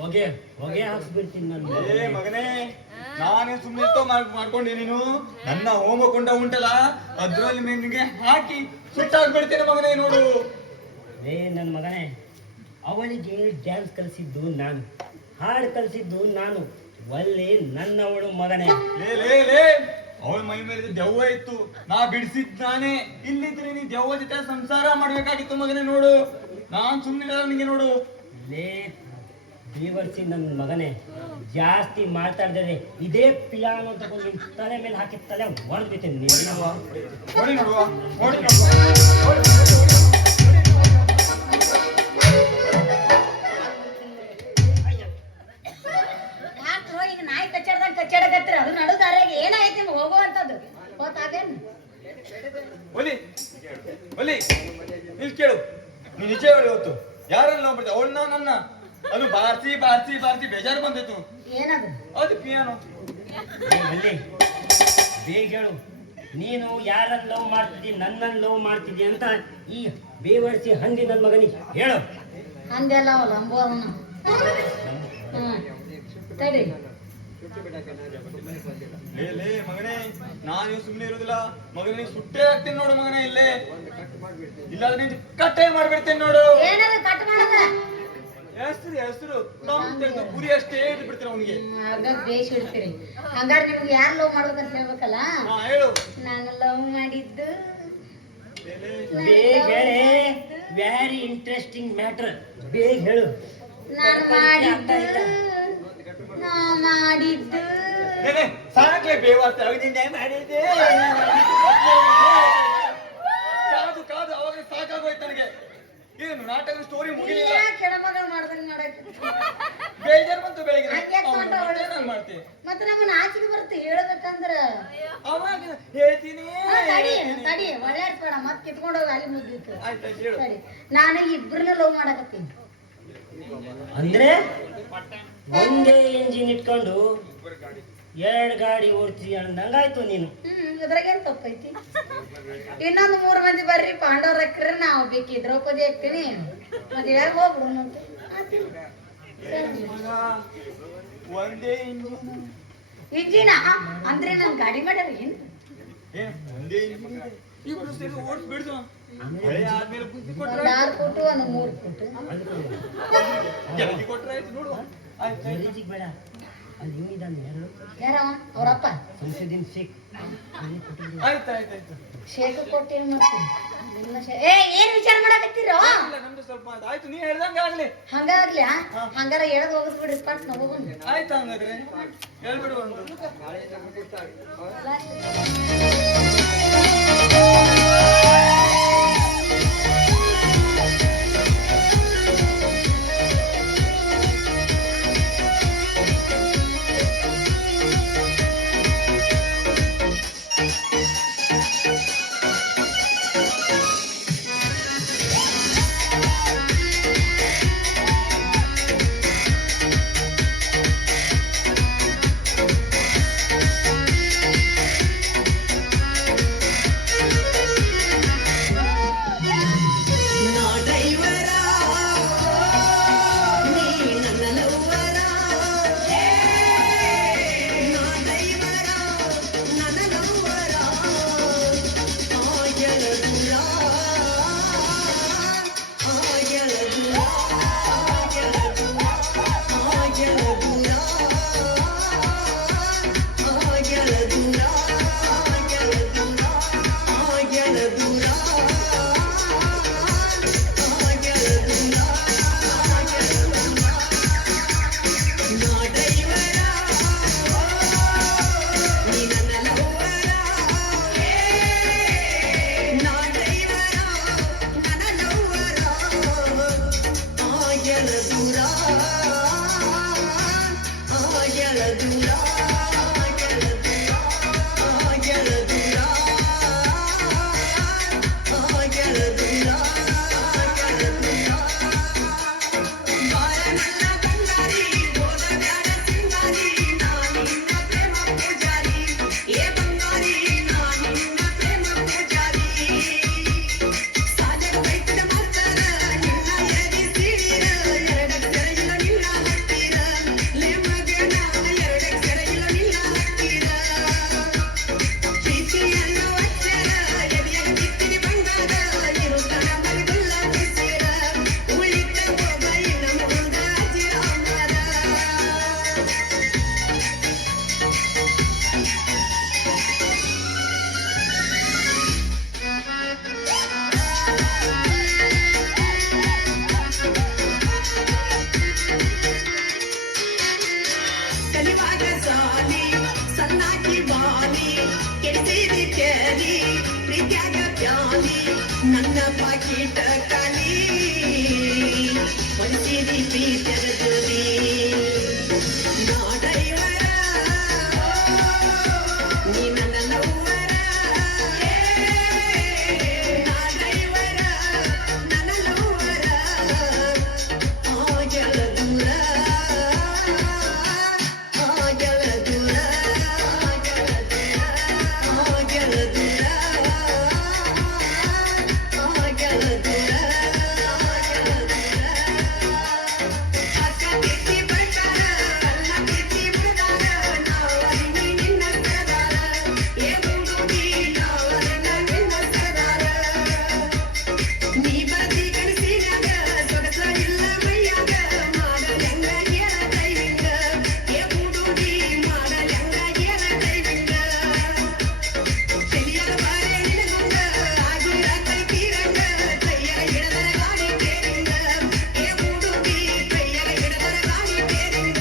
ಹೊಗೆ ಹೊಗೆ ಹಾಕ್ಸ್ಬಿಡ್ತೀನಿ ನಾನು. ಏ ಮಗನೇ, ನಾನೇ ಸುಮ್ಮನೆ ಮಾಡ್ಕೊಂಡೆ. ನೀನು ನನ್ನ ಹೋಮಕೊಂಡ ಉಂಟಲ್ಲ, ಅದ್ರಲ್ಲಿ ನಿನಗೆ ಹಾಕಿ ಸುಟ್ಟಾಕ್ಬಿಡ್ತೇನೆ ಮಗನೇ. ನೋಡು ಲೇ ನನ್ನ ಮಗನೇ, ಅವಳಿಗೆ ಡ್ಯಾನ್ಸ್ ಕಲಿಸಿದ್ದು ನಾನು, ಹಾಡು ಕಲಿಸಿದ್ದು ನಾನು. ಒಳ್ಳೆ ನನ್ನವಳು ಮಗನೇ. ಲೇ ಲೇ ಲೇ, ಅವಳ ಮೈ ಮೇಲೆ ದೆವ್ವ ಇತ್ತು, ನಾ ಬಿಡಿಸಿದ್ ನಾನೇ. ಇಲ್ಲಿದ್ರೆ ನೀ ದೆವ್ವ ಜೊತೆ ಸಂಸಾರ ಮಾಡ್ಬೇಕಾಗಿತ್ತು ಮಗನೇ. ನೋಡು ನಾನ್ ಸುಮ್ಮನೆ ನಿಂಗೆ. ನೋಡು ಲೇ ದೇವರ್ಸಿ ನನ್ನ ಮಗನೇ, ಜಾಸ್ತಿ ಮಾತಾಡಿದ್ರೆ ಇದೇ ಪಿಯಾನೋ ತಗೊಂಡು ನಿನ್ ತಲೆ ಮೇಲೆ ಹಾಕಿ ತಲೆ ಹೊಡೆದ್ಬಿಟ್ಟೆ ನೀನು. ನೋಡಿ ನೋಡುವ, ನೋಡಿ ಈಗ ನಾಯಿ ಕಚ್ಚಾಡ್ದಂಗ ಕಚ್ಚಾಡಕತ್ತೀರ. ಅದು ನಡು ದಾರಿಯಾಗಿ ಏನಾಯ್ತು ನಿಮ್ಗೆ ಹೋಗುವಂತದ್ದು ಗೊತ್ತಾಗೇನು? ಒಲಿ ಒಲಿ ಇಲ್ಲಿ ಕೇಳು, ನೀ ನಿಜ ಹೇಳಿ. ಇವತ್ತು ಯಾರನ್ನ ನೋಡ್ಬಿಡ್ತೆ ಅವಳನ್ನ ನನ್ನ. ಅದು ಬಾರ್ಸಿ ಬಾರ್ಸಿ ಬಾರ್ಸಿ ಬೇಜಾರು ಬಂದಿತ್ತು. ಏನದು? ಅದು ಪಿಯಾನೋ. ಅಲ್ಲಿ ಬೇಗ ಹೇಳು, ನೀನು ಯಾರನ್ನ ಲವ್ ಮಾಡ್ತಿದ್ದಿ, ನನ್ನನ್ನು ಲವ್ ಮಾಡ್ತಿದ್ದಿ ಅಂತ ಈ ಬೇವರ್ಸಿ ಹಂದಿ ನನ್ನ ಮಗನಿಗೆ ಹೇಳು. ಹಂದೆಲ್ಲ ಅವಲ್ಲ ಅಂಬೋರ್ನ. ತಡಿ ಲೇ ಲೇ ಮಗನೇ, ನಾನು ಸುಮ್ಮನೆ ಇರುದಿಲ್ಲ ಮಗನೇ. ಸುಟ್ಟೇ ಹಾಕ್ತೀನಿ ನೋಡು ಮಗನೇ ಇಲ್ಲೇ. ಇಲ್ಲಾದ್ರೆ ನೀನು ಕಟ್ಟೆ ಮಾಡ್ಬಿಡ್ತೇನೆ ನೋಡು. ಏನಾದ್ರು ಕಟ್ ಮಾಡದ ಹೆಸರು ಹೆಸರು ಗುರಿ ಅಷ್ಟೇ ಬಿಡ್ತೀನಿ ಅವನಿಗೆ. ಆಗ ಬೇಸ್ ಇಡ್ತೀರಿ. ಹಂಗಾರೆ ನಿಮ್ಗೆ ಯಾರು ಲವ್ ಮಾಡ್ಬೇಕಂತ ಹೇಳ್ಬೇಕಲ್ಲ. ಹೇಳು. ನಾನು ಲವ್ ಮಾಡಿದ್ದು ಬೇಗ ಹೇಳಿ, ವೆರಿ ಇಂಟ್ರೆಸ್ಟಿಂಗ್ ಮ್ಯಾಟರ್. ಬೇಗ ಹೇಳು. ನಾನು ಮಾಡಿದ್ದು ನಾ ಮಾಡಿದ್ದು ಸಾಕೆ ಬೇವಾತ ಮಾಡಿದ್ದೆ. ಕಾದು ಕಾದು ಅವಾಗ ಸಾಕಾಗೋಯ್ತು ನನಗೆ. ಏನು ನಾಟಕ ಸ್ಟೋರಿ ಮುಗಿಲಿಲ್ಲ. ಕೆಡಮಗಳು ಮಾಡ್ದಂಗ್ ಮಾಡಕ್ಕೆ ಬೇಜಾರು ಬಂತು ಬೆಳಿಗ್ಗೆ. ನಾನು ಮಾಡ್ತೀನಿ ಮತ್ತೆ ನಮ್ಮನ್ನ ಆಚೆಗೆ ಬರುತ್ತೆ ಹೇಳ್ಬೇಕಂದ್ರ. ಅವಾಗ ಹೇಳ್ತೀನಿ. ತಡಿ ತಡಿ ಒಳ್ಳೆಡ್ಸ್ಬೇಡ, ಮತ್ ಕಿತ್ಕೊಂಡು ಹೋಗಿ ಅಲ್ಲಿ ಮುದ್ದಿತ್ತು. ಆಯ್ತಾಯ್ತು ಹೇಳು. ತಡಿ, ನಾನು ಇಬ್ರನ್ನ ಲವ್ ಮಾಡಕತ್ತೀನಿ. ಅಂದ್ರೆ ಒಂದೇ ಇಂಜಿನ್ ಇಟ್ಕೊಂಡು ಎರಡು ಗಾಡಿ ಓಡ್ತೀವಿ ಅಂದಂಗಾಯ್ತು ನೀನು. ಇದ್ರಾಗೇನ್ ತಪ್ಪೈತಿ? ಇನ್ನೊಂದು 3 ಮಂದಿ ಬರ್ರಿ ಪಾಂಡವರಕ್ರೆ ನಾವು ಬೇಕಿ ದ್ರೌಪದಿ ಹಾಕ್ತೀನಿ. ಮದ್ವೆ ಹೋಗ್ಬಿಡು ಒಂದೇ ಇಂಜಿನ ಅಂದ್ರೆ ನನ್ ಗಾಡಿ ಮಾಡ್ಯಾರ ಏನ್? ಒಂದೇ ಇಬ್ರು ಸೇರಿ ಓಡಿಸ್ ಬಿಡ್ದು. ಆದ್ಮೇಲೆ ಬುದ್ಧಿ ಕೊಟ್ರೆ 6 ಫುಟು ಒಂದು 3 ಫುಟು ಜಲ್ದಿ ಕೊಟ್ರೆ ಆಯ್ತು. ನೋಡುವ ಗಲೀಜಿಗೆ ಬೇಡ. ಅಲ್ಲಿ ಇವ್ ಇದ್ದಾನೆ, ಯಾರು? ಯಾರವ? ಅವ್ರಪ್ಪ ಸಂಸದೀನ್ ಶೇಖ್. ಆಯ್ತಾಯ್ತಾಯ್ತು. ಶೇಖ ಕೊಟ್ಟು ಏನ್ ಮಾಡ್ತೀನಿ? ಏನ್ ವಿಚಾರ ಮಾಡಕತ್ತೀರೋ? ನಮ್ದು ಸ್ವಲ್ಪ ಆಯ್ತು, ನೀ ಹೇಳ್ದಂಗ ಆಗ್ಲಿ. ಹಂಗಾಗ್ಲಿ ಹಂಗಾರ ಎಳದ್ ಹೋಗಿಸ್ಬಿಡ್ರಿ ಪಟ್ ನಾವು ಹೋಗೋಣ. ಆಯ್ತಾ ಹಂಗಾದ್ರೆ ಹೇಳ್ಬಿಡು ಒಂದು. ಪ್ಯಾಲಿ ಕೆಡಿಸಿದಿ ಪ್ಯಾಲಿ ಪ್ರೀತ್ಯಾಗ ಪ್ಯಾಲಿ ನನ್ನ ಪಾಕಿಟ ಕಾಲಿ ಹೊಡಿಸಿದಿ ಪ್ರೀತ್ಯದ ಜೋಲಿ ನಾ ಡ್ರೈವರ ನೀ ನನ್ನ ಲವ್ವರ ನಾ ಡ್ರೈವರ ನನ್ನ ಲವ್ವರ ಆಗೆಳ ದೂರ ಆಗೆಳ ದೂರ ಆಗೆಳ ದೂರ ಆಗೆಳ ದೂರ ಅಕ್ಕ ಕಿತ್ತಿ ಬರ್ತಾರ ಅಲ್ಲ ಕಿತ್ತಿ ಬಿಡ್ತಾರ ನಾವಲ್ಲಿ ನಿನ್ನ ಸರದಾರ ಏ ಹುಡುಗಿ ನಾವನ್ನ ನಿನ್ನ ಸರದಾರ ನೀ ಬರ್ತಿ ಕನಸಿನ್ಯಾಗ ಸೊಗಸ ಇಲ್ಲ ಮೈಯಾಗ ಮಾಡಲ್ಯಂಗ ಏನ ಡ್ರೈವಿಂಗ ಏ ಹುಡುಗಿ ಮಾಡಲ್ಯಂಗ ಏನ ಡ್ರೈವಿಂಗ ತಿಳಿಯದ ಬಾರೆ ನಿನಗುಂಗ ಆಗಿರ ಕೈಕಿರಂಗ ಕೈಯಾಗ ಹಿಡದರ ಗಾಡಿ ಕೇರಿಂಗ ಏ ಹುಡುಗಿ ಕೈಯಾಗ ಹಿಡದರ ಗಾಡಿ ಕೇರಿಂಗ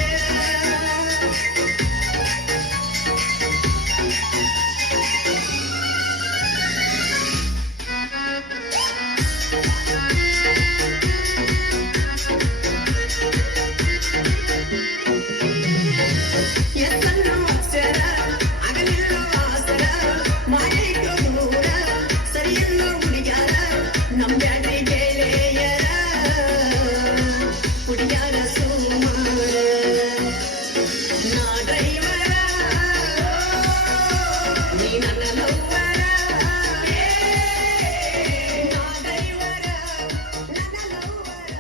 ಎತ್ತನ್ನು ಅಕ್ಷರ ಆಗಲಿಲ್ಲ ವಾಸರ ಮಾಯೈತು ದೂರ ಸರಿಯಲ್ಲ ಹುಡುಗ್ಯಾರ ನಂಬ್ಯಾಡ್ರಿ ಗೆಳೆಯರ ಹುಡುಗ್ಯಾರ ಸುಮಾರ ನಾ ಡ್ರೈವರ ನೀ ನನ್ನ ಲವ್ವರ ನಾ ಡ್ರೈವರ ನನ್ನ ಲವ್ವರ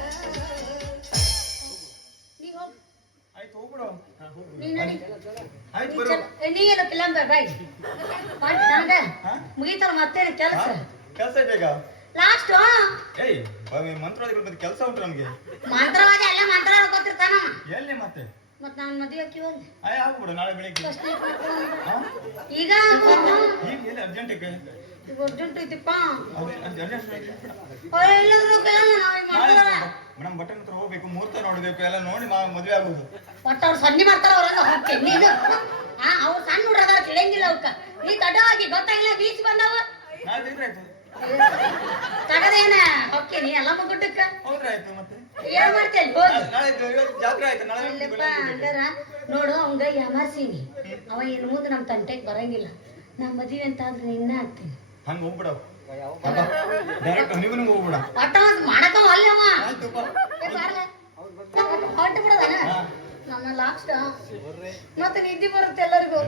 ನೀ ಹೋಗ್ ಆಯ್ತು ಹೋಗ್ಬಿಡು ನೀ ನಡಿ ಆಯ್ತು ಬರು ನೀ ಏನು ಕಿಲಂಬ ಬಾಯ್ ಮಾಡಿ ನಾಗ ಹಾ? ಮುಗೀತಲ್ಲ ಮತ್ತೇನು ಕೆಲಸ ಕೆಲಸ ಬೇಗ ಲಾಸ್ಟ್ ಏಯ್ ಮಂತ್ರವಾದಿಗಳ ಬಗ್ಗೆ ಕೆಲಸ ಉಂಟು ನಮ್ಗೆ ಮಂತ್ರವಾದಿ ಎಲ್ಲ ಮಂತ್ರ ಹೇಳ್ಕೊತಿರ್ತಾನ ಎಲ್ಲಿ ಮತ್ತೆ ಮತ್ ನಾನ್ ಮದುವೆ ಹಾಕಿ ಹೋಗಿ ಆಯ್ ಆಗ್ಬಿಡು ನಾಳೆ ಬೆಳಿಗ್ಗೆ ಹಾ? ಈಗ ಈಗ ಎಲ್ಲಿ ಅರ್ಜೆಂಟಿಗೆ ಅರ್ಜೆಂಟ್ ಐತಿಪ್ಪ ಅರ್ಜೆಂಟ್ ಎಲ್ಲರೂ ಮಾಡ್ತಾರ ಮೇಡಮ್ ಬಟನ್ ಹತ್ರ ಹೋಗ್ಬೇಕು ಮುಹೂರ್ತ ನೋಡ್ಬೇಕು ಎಲ್ಲ ನೋಡಿ ಮದುವೆ ಆಗುದು ಒಟ್ಟ ಅವ್ರು ಸನ್ನಿ ಮಾಡ್ತಾರ ಅವ್ರೆಲ್ಲ ಹೋಗ್ತಿ ನೀನು ಅವ್ರು ಸಣ್ಣ ಹುಡ್ರದಾರ ತಿಳಿಯಂಗಿಲ್ಲ ಅವಕ್ಕ ನೀ ದೊಡ್ಡವಾಗಿ ಗೊತ್ತಾಗಿಲ್ಲ ಬೀಚ್ ಬಂದವ ನಾಳೆ ತೆಗ್ದ್ರಾಯ್ತು ತಗದೇನ ಹೋಗ್ತೀನಿ ಎಲ್ಲ ಮುಗುಟ್ಟಕ್ಕ ಹೌದ್ರಾಯ್ತು ಮತ್ತೆ ಏನ್ ಮಾಡ್ತೇನೆ ಹೋಗಿ ನಾಳೆ ಇವತ್ತು ಜಾತ್ರೆ ಆಯ್ತು ನಾಳೆ ಇಲ್ಲಪ್ಪ ಹಂಗಾರ ನೋಡು ಅವಂಗ ಯಾಮಾರ್ಸೀನಿ ಅವ ಇನ್ ಮುಂದೆ ನಮ್ ತಂಟೆಗ್ ಬರಂಗಿಲ್ಲ ನಾ ಮದುವೆ ಅಂತ ಆದ್ರೆ ನಿನ್ನ ಆಗ್ತೀನಿ ಹಂಗ ಹೋಗ್ಬಿಡವ್ ಡೈರೆಕ್ಟ್ ನೀವು ಹೋಗ್ಬಿಡ ಒಟ್ಟ ಮಾಡಕ ಅಲ್ಲ ಅವ ಆಯ್ತುಪ್ಪ ಹೊಟ್ಟು ಬಿಡದನ ನಮ್ಮ ಲಾಸ್ಟ್ ಮತ್ತೆ ನಿದ್ದೆ ಬರುತ್ತೆ ಎಲ್ಲರಿಗೂ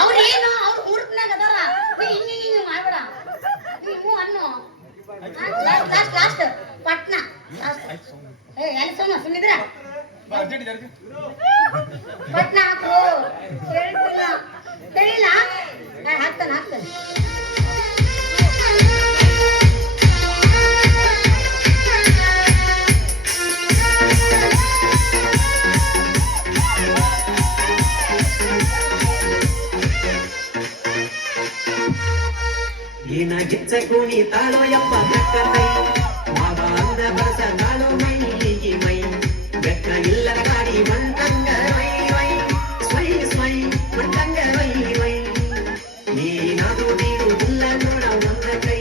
ಅವ್ರೇನು ಅವ್ರು ಹುಡುಕ್ನಾಗ ಅದಾರ ನೀ ಹಿಂಗ ಮಾಡ್ಬೇಡ ನೀವು ಅನ್ನು ಲಾಸ್ಟ್ ಲಾಸ್ಟ್ ಪಟ್ನ ಏ ಎಲ್ಲಿ ಸುಮ್ಮಿದ್ರ ಅರ್ಜೆಂಟ್ ಅರ್ಜೆಂಟ್ ಪಟ್ನ ಹಾಕ್ರು ಹೇಳಿಲ್ಲ ಹೇಳಿಲ್ಲ ಹಾಕ್ತಾನೆ ಹಾಕ್ತಾನೆ ಏನ ಗಿಚ್ಚ ಕೂಣಿ ತಾಳೋ ಯಪ್ಪ ಬೆಕ್ಕತೈ ಮಾವ ಅಂದ ಬರಸ ತಾಳೋ ಮೈ ಮೈ ಬೆಕ್ಕ ಇಲ್ಲದ ಗಾಡಿ ಮಂಟಂಗ ವೈ ವೈ ಸ್ವೈ ಸ್ವೈ ಮಂಟಂಗ ವೈ ವೈ ಏನಾದ್ರೂ ನೀರು ಇಲ್ಲ ನೋಡ ಒಂದ ಕೈ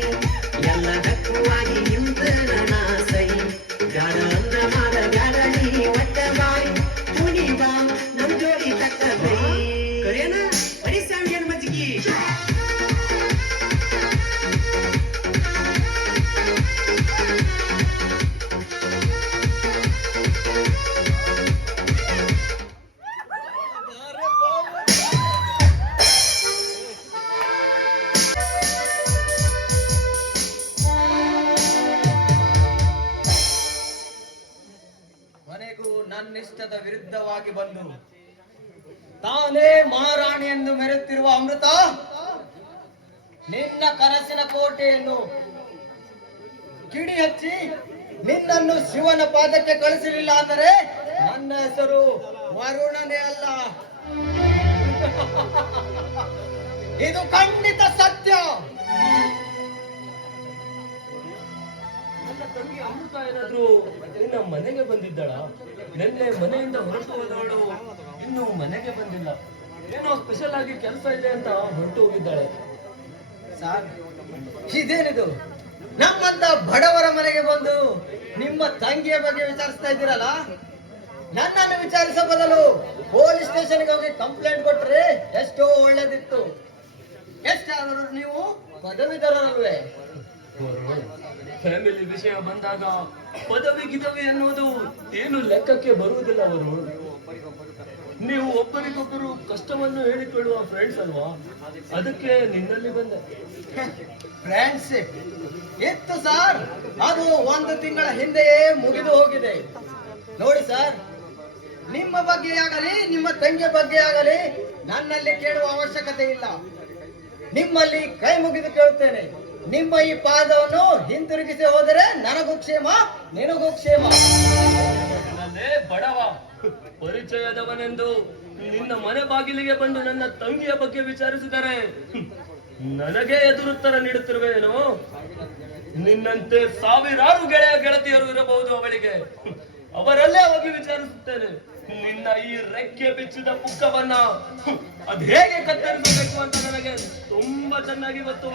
ಎಲ್ಲ ಬೆಕ್ಕುವಾಗಿ ನಿಂತ ನಾಸೈ ಬ್ಯಾಡ ಅಂದ್ರ ಮಾಡ ಬ್ಯಾಡ ನೀ ಒಟ್ಟ ಬಾಯ್ ಕೂಣಿ ಬಾ ನಮ್ ಜೋಡಿ ತಕ್ಕ ಕೈ ಕರೇನ ಪರಿಸಾಮ್ಯನ ಮಜ್ಗಿ ಮನೆಗೂ ನನ್ನಿಷ್ಟದ ವಿರುದ್ಧವಾಗಿ ಬಂದು ತಾನೇ ಮಹಾರಾಣಿ ಎಂದು ಮೆರೆಯುತ್ತಿರುವ ಅಮೃತ ನಿನ್ನ ಕನಸಿನ ಕೋಟೆಯನ್ನು ಕಿಡಿ ಹಚ್ಚಿ ನಿನ್ನನ್ನು ಶಿವನ ಪಾದಕ್ಕೆ ಕಳಿಸಲಿಲ್ಲ ಅಂದರೆ ನನ್ನ ಹೆಸರು ವರುಣನೇ ಅಲ್ಲ. ಇದು ಖಂಡಿತ ಸತ್ಯ. ನನ್ನ ತಂಗಿ ಅಮೃತ ಏನಾದ್ರೂ ನಿನ್ನ ಮನೆಗೆ ಬಂದಿದ್ದಾಳ? ನಿನ್ನೆ ಮನೆಯಿಂದ ಹೊರಟು ಹೋದವಳು ಇನ್ನೂ ಮನೆಗೆ ಬಂದಿಲ್ಲ. ಏನೋ ಸ್ಪೆಷಲ್ ಆಗಿ ಕೆಲಸ ಇದೆ ಅಂತ ಹೊರಟು ಹೋಗಿದ್ದಾಳೆ. ಸರ್, ಇದೇನಿದು? ನಮ್ಮಂತ ಬಡವರ ಮನೆಗೆ ಬಂದು ನಿಮ್ಮ ತಂಗಿಯ ಬಗ್ಗೆ ವಿಚಾರಿಸ್ತಾ ಇದ್ದೀರಲ್ಲ? ನನ್ನನ್ನು ವಿಚಾರಿಸೋ ಬದಲು ಪೊಲೀಸ್ ಸ್ಟೇಷನ್ಗೆ ಹೋಗಿ ಕಂಪ್ಲೇಂಟ್ ಕೊಟ್ರೆ ಎಷ್ಟೋ ಒಳ್ಳೇದಿತ್ತು. ಎಷ್ಟಾದರೂ ನೀವು ಪದವೀಧರರಲ್ವೇ? ಫ್ಯಾಮಿಲಿ ವಿಷಯ ಬಂದಾಗ ಪದವಿ ಗಿದವಿ ಅನ್ನೋದು ಏನು ಲೆಕ್ಕಕ್ಕೆ ಬರುವುದಿಲ್ಲ. ಅವರು ನೀವು ಒಬ್ಬರಿಗೊಬ್ಬರು ಕಷ್ಟವನ್ನು ಹೇಳಿಕೊಳ್ಳುವ ಫ್ರೆಂಡ್ಸ್ ಅಲ್ವಾ, ಅದಕ್ಕೆ ನಿನ್ನಲ್ಲಿ ಬಂದೆ. ಫ್ರೆಂಡ್ಶಿಪ್ ಇತ್ತು ಸರ್, ಅದು 1 ತಿಂಗಳ ಹಿಂದೆಯೇ ಮುಗಿದು ಹೋಗಿದೆ. ನೋಡಿ ಸರ್, ನಿಮ್ಮ ಬಗ್ಗೆ ಆಗಲಿ ನಿಮ್ಮ ತಂಗಿಯ ಬಗ್ಗೆ ಆಗಲಿ ನನ್ನಲ್ಲಿ ಕೇಳುವ ಅವಶ್ಯಕತೆ ಇಲ್ಲ. ನಿಮ್ಮಲ್ಲಿ ಕೈ ಮುಗಿದು ಕೇಳುತ್ತೇನೆ, ನಿಮ್ಮ ಈ ಪಾದವನ್ನು ಹಿಂತಿರುಗಿಸಿ ಹೋದರೆ ನನಗೂ ಕ್ಷೇಮ, ನಿನಗೂ ಕ್ಷೇಮ. ನನ್ನೇ ಬಡವ ಪರಿಚಯದವನೆಂದು ನಿನ್ನ ಮನೆ ಬಾಗಿಲಿಗೆ ಬಂದು ನನ್ನ ತಂಗಿಯ ಬಗ್ಗೆ ವಿಚಾರಿಸಿದರೆ ನನಗೆ ಎದುರುತ್ತರ ನೀಡುತ್ತಿರುವೇನು? ನಿನ್ನಂತೆ ಸಾವಿರಾರು ಗೆಳೆಯ ಗೆಳತಿಯರು ಇರಬಹುದು ಅವಳಿಗೆ, ಅವರಲ್ಲೇ ಹೋಗಿ ವಿಚಾರಿಸುತ್ತೇನೆ. ನಿನ್ನ ಈ ರೆಕ್ಕೆ ಬಿಚ್ಚಿದ ಪುಕ್ಕವನ್ನ ಅದ್ ಹೇಗೆ ಕತ್ತರಿಸಬೇಕು ಅಂತ ನನಗೆ ತುಂಬಾ ಚೆನ್ನಾಗಿ ಗೊತ್ತು.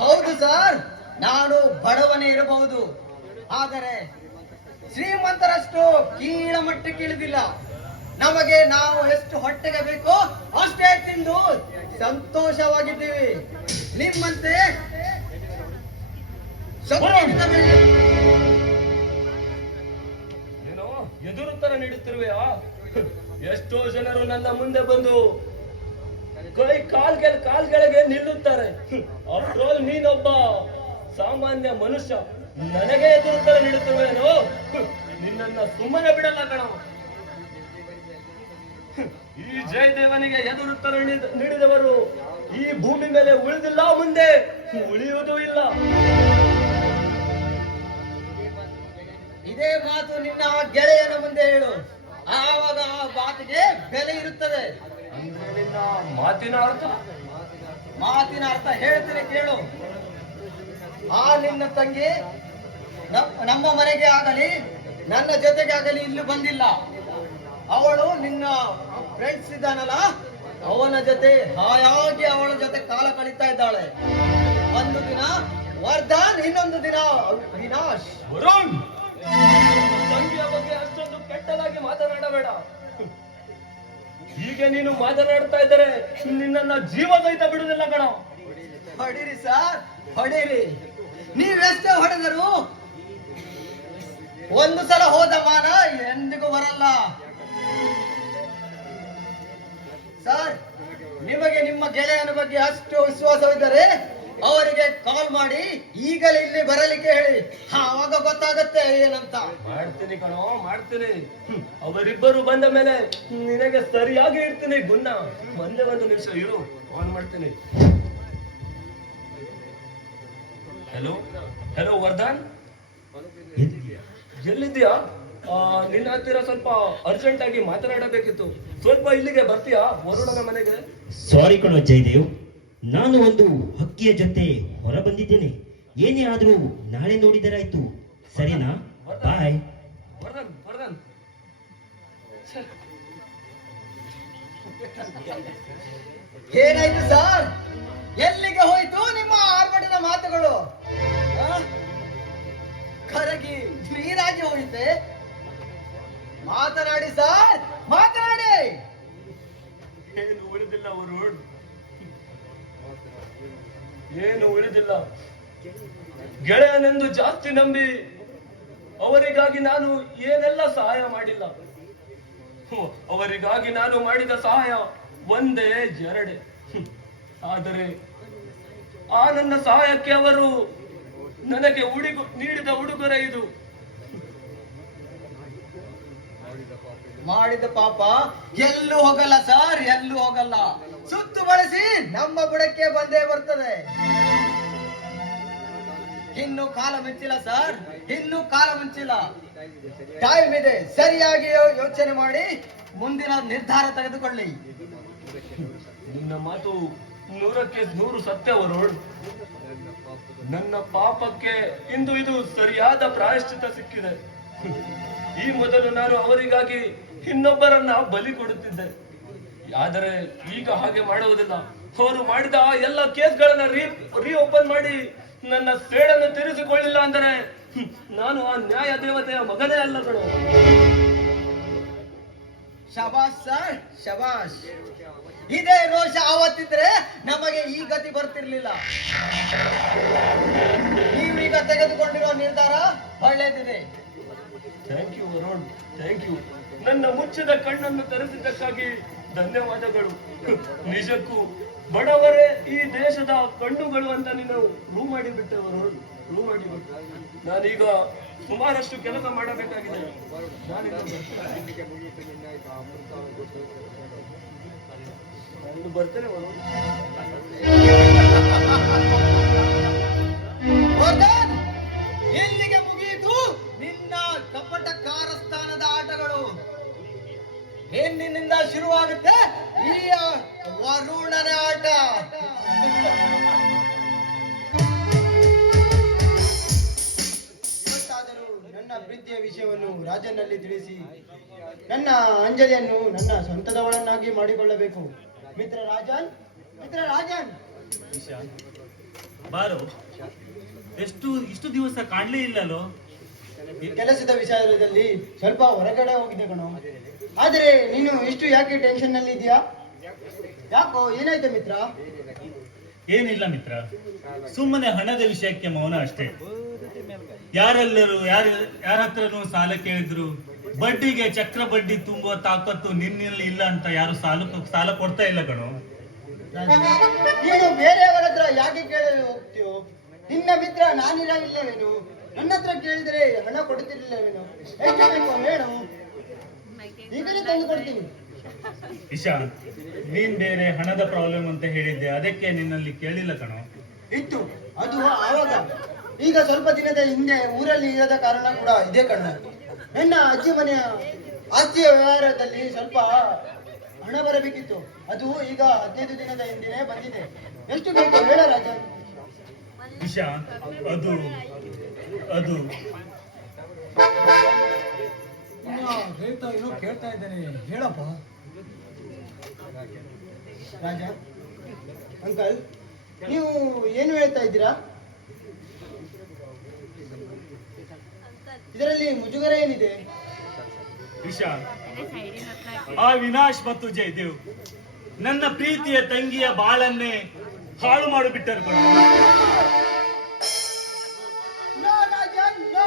ಹೌದು ಸರ್, ನಾನು ಬಡವನೇ ಇರಬಹುದು, ಆದರೆ ಶ್ರೀಮಂತರಷ್ಟು ಕೀಳ ಮಟ್ಟಕ್ಕೆ ಇಳಿದಿಲ್ಲ. ನಮಗೆ ನಾವು ಎಷ್ಟು ಹೊಟ್ಟೆಗೆ ಬೇಕೋ ಅಷ್ಟೇ ತಿಂದು ಸಂತೋಷವಾಗಿದ್ದೀವಿ. ನಿಮ್ಮಂತೆ ಏನೋ ಎದುರುತ್ತರ ನೀಡುತ್ತಿರುವೆಯಾ? ಎಷ್ಟೋ ಜನರು ನನ್ನ ಮುಂದೆ ಬಂದು ಕಾಲ್ಗಳಿಗೆ ನಿಲ್ಲುತ್ತಾರೆ. ಆಫ್ಟರ್ ಆಲ್ ನೀನೊಬ್ಬ ಸಾಮಾನ್ಯ ಮನುಷ್ಯ, ನನಗೆ ಎದುರುತ್ತರ ನೀಡುತ್ತಿರುವೇನೋ? ನಿನ್ನನ್ನ ಸುಮ್ಮನೆ ಬಿಡಲ್ಲ ಕಣ. ಈ ಜಯದೇವನಿಗೆ ಎದುರುತ್ತರ ನೀಡಿದವರು ಈ ಭೂಮಿ ಮೇಲೆ ಉಳಿದಿಲ್ಲ, ಮುಂದೆ ಉಳಿಯುವುದೂ ಇಲ್ಲ. ಇದೇ ಮಾತು ನಿನ್ನ ಗೆಳೆಯನ ಮುಂದೆ ಹೇಳು, ಆವಾಗ ಆ ಮಾತಿಗೆ ಬೆಲೆ ಇರುತ್ತದೆ. ಅಂದ್ರೆ ನಿನ್ನ ಮಾತಿನ ಅರ್ಥ? ಮಾತಿನ ಅರ್ಥ ಹೇಳ್ತೀನಿ ಕೇಳು. ಆ ನಿನ್ನ ತಂಗಿ ನಮ್ಮ ಮನೆಗೆ ಆಗಲಿ ನನ್ನ ಜೊತೆಗೆ ಆಗಲಿ ಇಲ್ಲಿ ಬಂದಿಲ್ಲ. ಅವಳು ನಿನ್ನ ಫ್ರೆಂಡ್ಸ್ ಇದ್ದಾನಲ್ಲ, ಅವನ ಜೊತೆ ಹಾಯಾಗಿ ಅವಳ ಜೊತೆ ಕಾಲ ಕಳೀತಾ ಇದ್ದಾಳೆ. ಒಂದು ದಿನ ವರ್ಧನ್, ಇನ್ನೊಂದು ದಿನ ವಿನಾಶ್. ವರುಣ್, ತಂಗಿಯ ಬಗ್ಗೆ ಅಷ್ಟೊಂದು ಕೆಟ್ಟದಾಗಿ ಮಾತನಾಡಬೇಡ. ಹೀಗೆ ನೀನು ಮಾತನಾಡ್ತಾ ಇದ್ದರೆ ನಿನ್ನನ್ನ ಜೀವ ಸಹಿತ ಬಿಡುವುದಿಲ್ಲ ಕಣ. ಹೊಡಿರಿ ಸರ್, ಹೊಡಿರಿ. ನೀವೆಷ್ಟೇ ಹೊಡೆದರು ಒಂದು ಸಲ ಹೋದ ಮಾನ ಎಂದಿಗೂ ಬರಲ್ಲ. ಸರ್, ನಿಮಗೆ ನಿಮ್ಮ ಗೆಳೆಯನ ಬಗ್ಗೆ ಅಷ್ಟು ವಿಶ್ವಾಸವಿದ್ದರೆ ಅವರಿಗೆ ಕಾಲ್ ಮಾಡಿ ಈಗಲೇ ಇಲ್ಲಿ ಬರಲಿಕ್ಕೆ ಹೇಳಿ, ಆವಾಗ ಗೊತ್ತಾಗತ್ತೆ ಏನಂತ. ಮಾಡ್ತೀನಿ ಕಣೋ, ಮಾಡ್ತೀನಿ. ಅವರಿಬ್ಬರು ಬಂದ ಮೇಲೆ ನಿನಗೆ ಸರಿಯಾಗಿ ಇಡ್ತೀನಿ ಗುನ್ನ. ಒಂದೇ ಒಂದು ನಿಮಿಷ ಇರು, ಆನ್ ಮಾಡ್ತೀನಿ. ಹಲೋ ಹಲೋ ವರ್ಧನ್, ಎಲ್ಲಿದ್ದೀಯಾ? ನಿನ್ನ ಹತ್ತಿರ ಸ್ವಲ್ಪ ಅರ್ಜೆಂಟ್ ಆಗಿ ಮಾತನಾಡಬೇಕಿತ್ತು. ಸ್ವಲ್ಪ ಇಲ್ಲಿಗೆ ಬರ್ತೀಯಾ ವರುಣನ ಮನೆಗೆ? ಸಾರಿ ಕಣೋ ಜಯದೇವ್, ನಾನು ಒಂದು ಹಕ್ಕಿಯ ಜೊತೆ ಹೊರ ಬಂದಿದ್ದೇನೆ. ಏನೇ ಆದ್ರೂ ನಾಳೆ ನೋಡಿದರಾಯ್ತು, ಸರಿನಾ? ಬಾಯ್. ವರ್ಧನ್ ವರ್ಧನ್, ಏನಾಯ್ತು ಸರ್? ಎಲ್ಲಿಗೆ ಹೋಯ್ತು ನಿಮ್ಮ ಆರ್ಭಟದ ಮಾತುಗಳು? ಕರಗಿ ನೀರಾಗಿ ಹೋಯಿತೆ. ಮಾತನಾಡಿ ಸರ್, ಮಾತನಾಡಿ. ಏನು ಉಳಿದಿಲ್ಲ ವರುಣ್, ಏನು ಉಳಿದಿಲ್ಲ. ಗೆಳೆಯನೆಂದು ಜಾಸ್ತಿ ನಂಬಿ ಅವರಿಗಾಗಿ ನಾನು ಏನೆಲ್ಲ ಸಹಾಯ ಮಾಡಿಲ್ಲ. ಅವರಿಗಾಗಿ ನಾನು ಮಾಡಿದ ಸಹಾಯ ಒಂದೇ ಎರಡೇ. ಆದರೆ ಆ ನನ್ನ ಸಹಾಯಕ್ಕೆ ಅವರು ನನಗೆ ನೀಡಿದ ಉಡುಗೊರೆ ಇದು. ಮಾಡಿದ ಪಾಪ ಎಲ್ಲೂ ಹೋಗಲ್ಲ ಸರ್, ಎಲ್ಲೂ ಹೋಗಲ್ಲ. ಸುತ್ತು ಬಳಸಿ ನಮ್ಮ ಬುಡಕ್ಕೆ ಬಂದೇ ಬರ್ತದೆ. ಇನ್ನು ಕಾಲ ಮಿಂಚಿಲ್ಲ ಸರ್, ಇನ್ನು ಕಾಲ ಮಿಂಚಿಲ್ಲ. ಟೈಮ್ ಇದೆ, ಸರಿಯಾಗಿ ಯೋಚನೆ ಮಾಡಿ ಮುಂದಿನ ನಿರ್ಧಾರ ತೆಗೆದುಕೊಳ್ಳಿ. ನಿನ್ನ ಮಾತು 100ಕ್ಕೆ 100 ಸತ್ಯ ವರುಣ್. ನನ್ನ ಪಾಪಕ್ಕೆ ಇಂದು ಇದು ಸರಿಯಾದ ಪ್ರಾಯಶ್ಚಿತ್ತ ಸಿಕ್ಕಿದೆ. ಈ ಮೊದಲು ನಾನು ಅವರಿಗಾಗಿ ಇನ್ನೊಬ್ಬರನ್ನ ಬಲಿ ಕೊಡುತ್ತಿದ್ದೆ. ಆದರೆ ಈಗ ಹಾಗೆ ಮಾಡುವುದಿಲ್ಲ. ಅವರು ಮಾಡಿದ ಆ ಎಲ್ಲ ಕೇಸ್ಗಳನ್ನ ರೀ ಓಪನ್ ಮಾಡಿ ನನ್ನ ಸೇಡನ್ನು ತೀರಿಸಿಕೊಳ್ಳಿಲ್ಲ ಅಂದರೆ ನಾನು ಆ ನ್ಯಾಯ ದೇವತೆಯ ಮಗನೇ ಅಲ್ಲ ಕಣೋ. ಶಬಾಷ್ ಸರ್, ಶಬಾಷ್. ಇದೇ ರೋಷ ಆವತ್ತಿದ್ರೆ ನಮಗೆ ಈ ಗತಿ ಬರ್ತಿರ್ಲಿಲ್ಲ. ನೀವೀಗ ತೆಗೆದುಕೊಂಡಿರೋ ನಿರ್ಧಾರ ಒಳ್ಳೆಯದಿದೆ. Thank you Varun, thank you. ನನ್ನ ಮುಚ್ಚಿದ ಕಣ್ಣನ್ನು ತೆರೆಸಿದ್ದಕ್ಕಾಗಿ ಧನ್ಯವಾದಗಳು. ನಿಜಕ್ಕೂ ಬಡವರೇ ಈ ದೇಶದ ಕಣ್ಣುಗಳು ಅಂತ ನೀನು ಪ್ರೂವ್ ಮಾಡಿಬಿಟ್ಟೆ ವರುಣ್, ಪ್ರೂವ್ ಮಾಡಿಬಿಟ್ಟೆ. ನಾನೀಗ ಸುಮಾರಷ್ಟು ಕೆಲಸ ಮಾಡಬೇಕಾಗಿದೆ. ನಾನು ಬರ್ತೇನೆ ವರುಣ್. ವರ್ಧನ್, ಇಲ್ಲಿಗೆ ಮುಗಿಯಿತು ನಿನ್ನ ಕಪಟ ಕಾರಸ್ಥಾನದ ಆಟಗಳು. ನಿನ್ನಿಂದ ಶುರುವಾಗುತ್ತೆ ಈ ವರುಣನ ಆಟ. ಇವತ್ತಾದರೂ ನನ್ನ ಪ್ರೀತಿಯ ವಿಷಯವನ್ನು ರಾಜನಲ್ಲಿ ತಿಳಿಸಿ ನನ್ನ ಅಂಜಲಿಯನ್ನು ನನ್ನ ಸ್ವಂತದವಳನ್ನಾಗಿ ಮಾಡಿಕೊಳ್ಳಬೇಕು. ಮಿತ್ರ ರಾಜನ್, ಮಿತ್ರ ರಾಜನ್. ಬಾರೋ, ಇಷ್ಟು ದಿವಸ ಕಾಣ್ಲೇ ಇಲ್ಲಲೋ. ಈ ಕೆಲಸದ ವಿಷಯದಲ್ಲಿ ಸ್ವಲ್ಪ ಹೊರಗಡೆ ಹೋಗಿದೆ ಕಣೋ. ಆದರೆ ನೀನು ಇಷ್ಟು ಯಾಕೆ ಟೆನ್ಷನ್ ನಲ್ಲಿ ಇದೆಯಾ? ಯಾಕೋ, ಏನಾಯ್ತು ಮಿತ್ರ? ಏನಿಲ್ಲ ಮಿತ್ರ, ಸುಮ್ಮನೆ ಹಣದ ವಿಷಯಕ್ಕೆ ಮೌನ ಅಷ್ಟೇ. ಯಾರೆಲ್ಲರೂ ಯಾರ ಹತ್ರನೂ ಸಾಲ ಕೇಳಿದ್ರು ಬಡ್ಡಿಗೆ ಚಕ್ರ ಬಡ್ಡಿ ತುಂಬುವ ತಾಕತ್ತು ನಿನ್ನಲ್ಲಿ ಇಲ್ಲ ಅಂತ ಯಾರು ಸಾಲ ಕೊಡ್ತಾ ಇಲ್ಲ ಕಣೋ. ನೀನು ಬೇರೆಯವರ ಹತ್ರ ಯಾಕೆ ಕೇಳಲು ಹೋಗ್ತೀಯೋ? ನಿನ್ನ ಮಿತ್ರ ನಾನಿರಲಿಲ್ಲವೇನು? ನನ್ನ ಹತ್ರ ಕೇಳಿದರೆ ಹಣ ಕೊಡುತ್ತಿರಲಿಲ್ಲವೇನು? ಎಷ್ಟು ಬೇಕೋ ಹೇಳು, ಈಗಲೇ ತಂದು ಕೊಡ್ತೀನಿ. ಇಶಾ, ನೀನ್ ಬೇರೆ ಹಣದ ಪ್ರಾಬ್ಲಮ್ ಅಂತ ಹೇಳಿದ್ದೆ, ಅದಕ್ಕೆ ನಿನ್ನಲ್ಲಿ ಕೇಳಿಲ್ಲ ಕಣೋ. ಇತ್ತು, ಅದು ಆವಾಗ. ಈಗ ಸ್ವಲ್ಪ ದಿನದ ಹಿಂದೆ ಊರಲ್ಲಿ ಇರದ ಕಾರಣ ಕೂಡ ಇದೇ ಕಣ್ಣ. ನನ್ನ ಅಜ್ಜಿ ಮನೆಯ ಆಸ್ತಿಯ ವ್ಯವಹಾರದಲ್ಲಿ ಸ್ವಲ್ಪ ಹಣ ಬರಬೇಕಿತ್ತು. ಅದು ಈಗ 15 ದಿನದ ಹಿಂದೆನೆ ಬಂದಿದೆ. ಎಷ್ಟು ಬೇಕು ಹೇಳ ರಾಜ? ಇಶಾ, ಅದು ಕೇಳ್ತಾ ಇದ್ದೇನೆ, ಹೇಳಪ್ಪ. ರಾಜ, ಅಂಕಲ್, ನೀವು ಏನು ಹೇಳ್ತಾ ಇದ್ದೀರಾ? ಇದರಲ್ಲಿ ಮುಜುಗರ ಏನಿದೆ? ಇಶಾ, ಆ ವಿನಾಶ್ ಮತ್ತು ಜಯದೇವ್ ನನ್ನ ಪ್ರೀತಿಯ ತಂಗಿಯ ಬಾಳನ್ನೇ ಹಾಳು ಮಾಡಿಬಿಟ್ಟರು ಕಣೋ. No, ರಾಜ, no.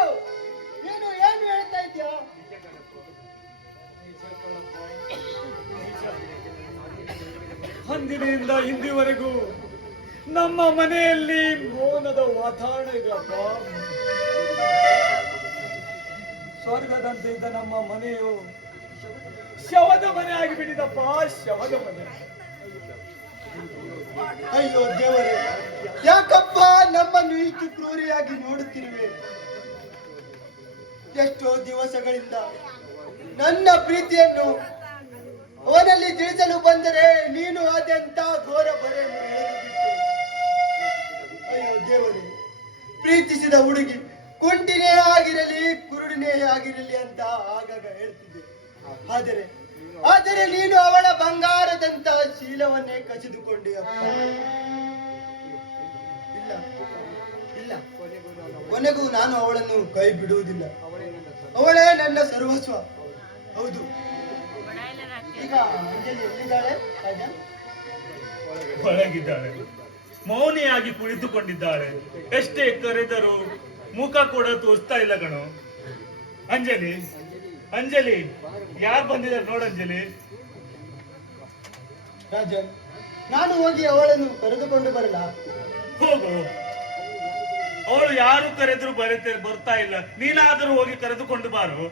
ನೀನು ಏನು ಹೇಳ್ತಾ ಇದ್ದೀಯಾ? ಅಂದಿನಿಂದ ಇಂದಿವರೆಗೂ ನಮ್ಮ ಮನೆಯಲ್ಲಿ ಮೌನದ ವಾತಾವರಣ ಇದೆಯಪ್ಪ. ಸ್ವರ್ಗದಂತೆ ಇದ್ದ ನಮ್ಮ ಮನೆಯು ಶವದ ಮನೆ ಆಗಿಬಿಟ್ಟಿದಪ್ಪ, ಶವದ ಮನೆ. ಅಯ್ಯೋ ದೇವರೇ, ಯಾಕಪ್ಪ ನಮ್ಮನ್ನು ಇಷ್ಟು ಕ್ರೂರಿಯಾಗಿ ನೋಡುತ್ತಿರುವೆ? ಎಷ್ಟೋ ದಿವಸಗಳಿಂದ ನನ್ನ ಪ್ರೀತಿಯನ್ನು ಅವನಲ್ಲಿ ತಿಳಿಸಲು ಬಂದರೆ ನೀನು ಅದೆಂತ ಘೋರ ಬರೆಯನ್ನು ಎಳೆದು ಬಿಟ್ಟು. ಅಯ್ಯೋ ದೇವರೇ, ಪ್ರೀತಿಸಿದ ಹುಡುಗಿ ಕುಂಟಿನೇ ಆಗಿರಲಿ ಕುರುಡಿನೇ ಆಗಿರಲಿ ಅಂತ ಆಗಾಗ ಹೇಳ್ತಿದ್ದೆ. ಆದರೆ ನೀನು ಅವಳ ಬಂಗಾರದಂತ ಶೀಲವನ್ನೇ ಕಸಿದುಕೊಂಡೆ ಅಪ್ಪ. ಇಲ್ಲ ಇಲ್ಲ, ಕೊನೆಗೂ ನಾನು ಅವಳನ್ನು ಕೈ ಬಿಡುವುದಿಲ್ಲ. ಅವಳೇ ನನ್ನ ಸರ್ವಸ್ವ. ಹೌದು. ಈಗ ಅಂಜಲಿ ಎಲ್ಲಿದ್ದಾಳೆ ರಾಜ? ಒಳಗಿದ್ದಾಳೆ, ಮೌನಿಯಾಗಿ ಕುಳಿತುಕೊಂಡಿದ್ದಾಳೆ. ಎಷ್ಟೇ ಕರೆದರೂ ಮುಖ ಕೂಡ ತೋರಿಸ್ತಾ ಇಲ್ಲ ಕಣೋ. ಅಂಜಲಿ, ಅಂಜಲಿ, ಯಾರು ಬಂದಿದ್ದಾರೆ ನೋಡಂಜಲಿ. ರಾಜನ್, ನಾನು ಹೋಗಿ ಅವಳನ್ನು ಕರೆದುಕೊಂಡು ಬರಲ್ಲ? ಹೋಗು, ಅವಳು ಯಾರು ಕರೆದ್ರು ಬರ್ತಾ ಇಲ್ಲ, ನೀನಾದರೂ ಹೋಗಿ ಕರೆದುಕೊಂಡು ಬಾರು.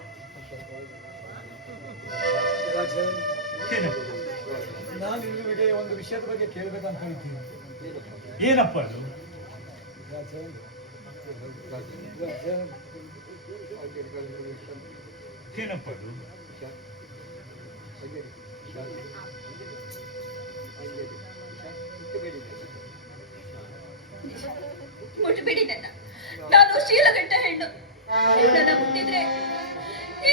ನಾನು ನಿಮಗೆ ಒಂದು ವಿಷಯದ ಬಗ್ಗೆ ಕೇಳಬೇಕಂತ ಹೇಳ್ತೀನಿ. ಏನಪ್ಪ ಅದು? ಏನಪ್ಪ ಅದು? ಮುಟ್ಬಿಡಿ ನನ್ನ. ನಾನು ಶೀಲಗಟ್ಟ ಹೆಣ್ಣು. ನನ್ನ ಮುಟ್ಟಿದ್ರೆ ಈ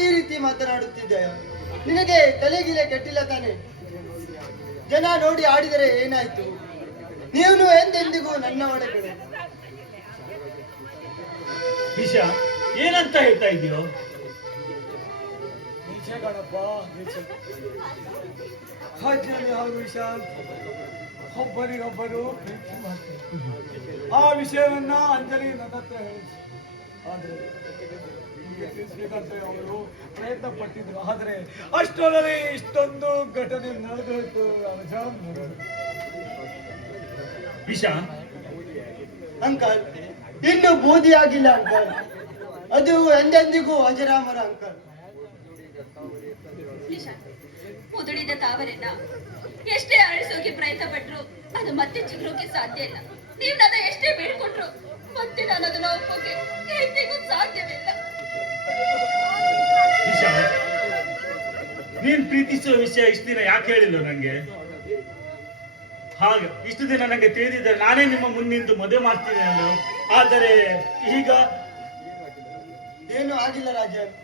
ಈ ರೀತಿ ಮಾತನಾಡುತ್ತಿದ್ದೆ? ನಿನಗೆ ತಲೆಗಿಲೆ ಕೆಟ್ಟಿಲ್ಲ ತಾನೆ? ಜನ ನೋಡಿ ಆಡಿದರೆ ಏನಾಯ್ತು? ನೀನು ಎಂದೆಂದಿಗೂ ನನ್ನ ಒಳಗಡೆ. ವಿಷ ಏನಂತ ಹೇಳ್ತಾ ಇದೆಯೋ? ನಿಜ ಕಣಪ್ಪ, ನಿಜ. ಹಾಗೆಯಲ್ಲಿ ಹಾಗೂ ವಿಶಾಂತ್ ಒಬ್ಬರಿಗೊಬ್ಬರು ಪ್ರೀತಿ ಮಾಡ್ತಾರೆ. ಆ ವಿಷಯವನ್ನ ಅಂಜಲಿ ನನ್ನ ಹತ್ರ ಹೇಳಿದ್ರು. ಆದ್ರೆ ಶ್ರೀಕಾಂತ್ ಅವರು ಪ್ರಯತ್ನ ಪಟ್ಟಿದ್ರು. ಆದ್ರೆ ಅಷ್ಟರಲ್ಲಿ ಇಷ್ಟೊಂದು ಘಟನೆ ನಡೆದೋಯ್ತು. ವಿಶಾಂತ್, ಅಂಕಲ್ ಇನ್ನು ಬೂದಿ ಆಗಿಲ್ಲ ಅಂಕಲ್. ಅದು ಎಂದೆಂದಿಗೂ ಅಜರಾಮರ ಅಂಕಲ್. ಉದುಳಿದ ತಾವರೆನ ಎಷ್ಟೇ ಅಳಿಸೋಕೆ ಪ್ರಯತ್ನ ಪಟ್ರು ಅದು ಮತ್ತೆ ಚಿಗುರೋಕೆ ಸಾಧ್ಯ ಇಲ್ಲ. ನೀವು ನನ್ನ ಎಷ್ಟೇ ಬೇಡ್ಕೊಂಡ್ರು ಮತ್ತೆ ನಾನು ಅದನ್ನ ಒಪ್ಪೋಕೆ ಎಂದಿಗೂ ಸಾಧ್ಯವಿಲ್ಲ. ವಿಶಾಂತ್, ನೀನ್ ಪ್ರೀತಿಸುವ ವಿಷಯ ಇಷ್ಟು ದಿನ ಯಾಕೆ ಹೇಳಿಲ್ಲ ನಂಗೆ? ಹಾಗೆ ಇಷ್ಟು ದಿನ ನನಗೆ ತಿಳಿದಿದ್ದರೆ ನಾನೇ ನಿಮ್ಮ ಮುಂದಿಂದು ಮದುವೆ ಮಾಡ್ತೀನಿ ಅಲ್ಲೋ. ಆದರೆ ಈಗ ಏನು ಆಗಿಲ್ಲ ರಾಜನ್.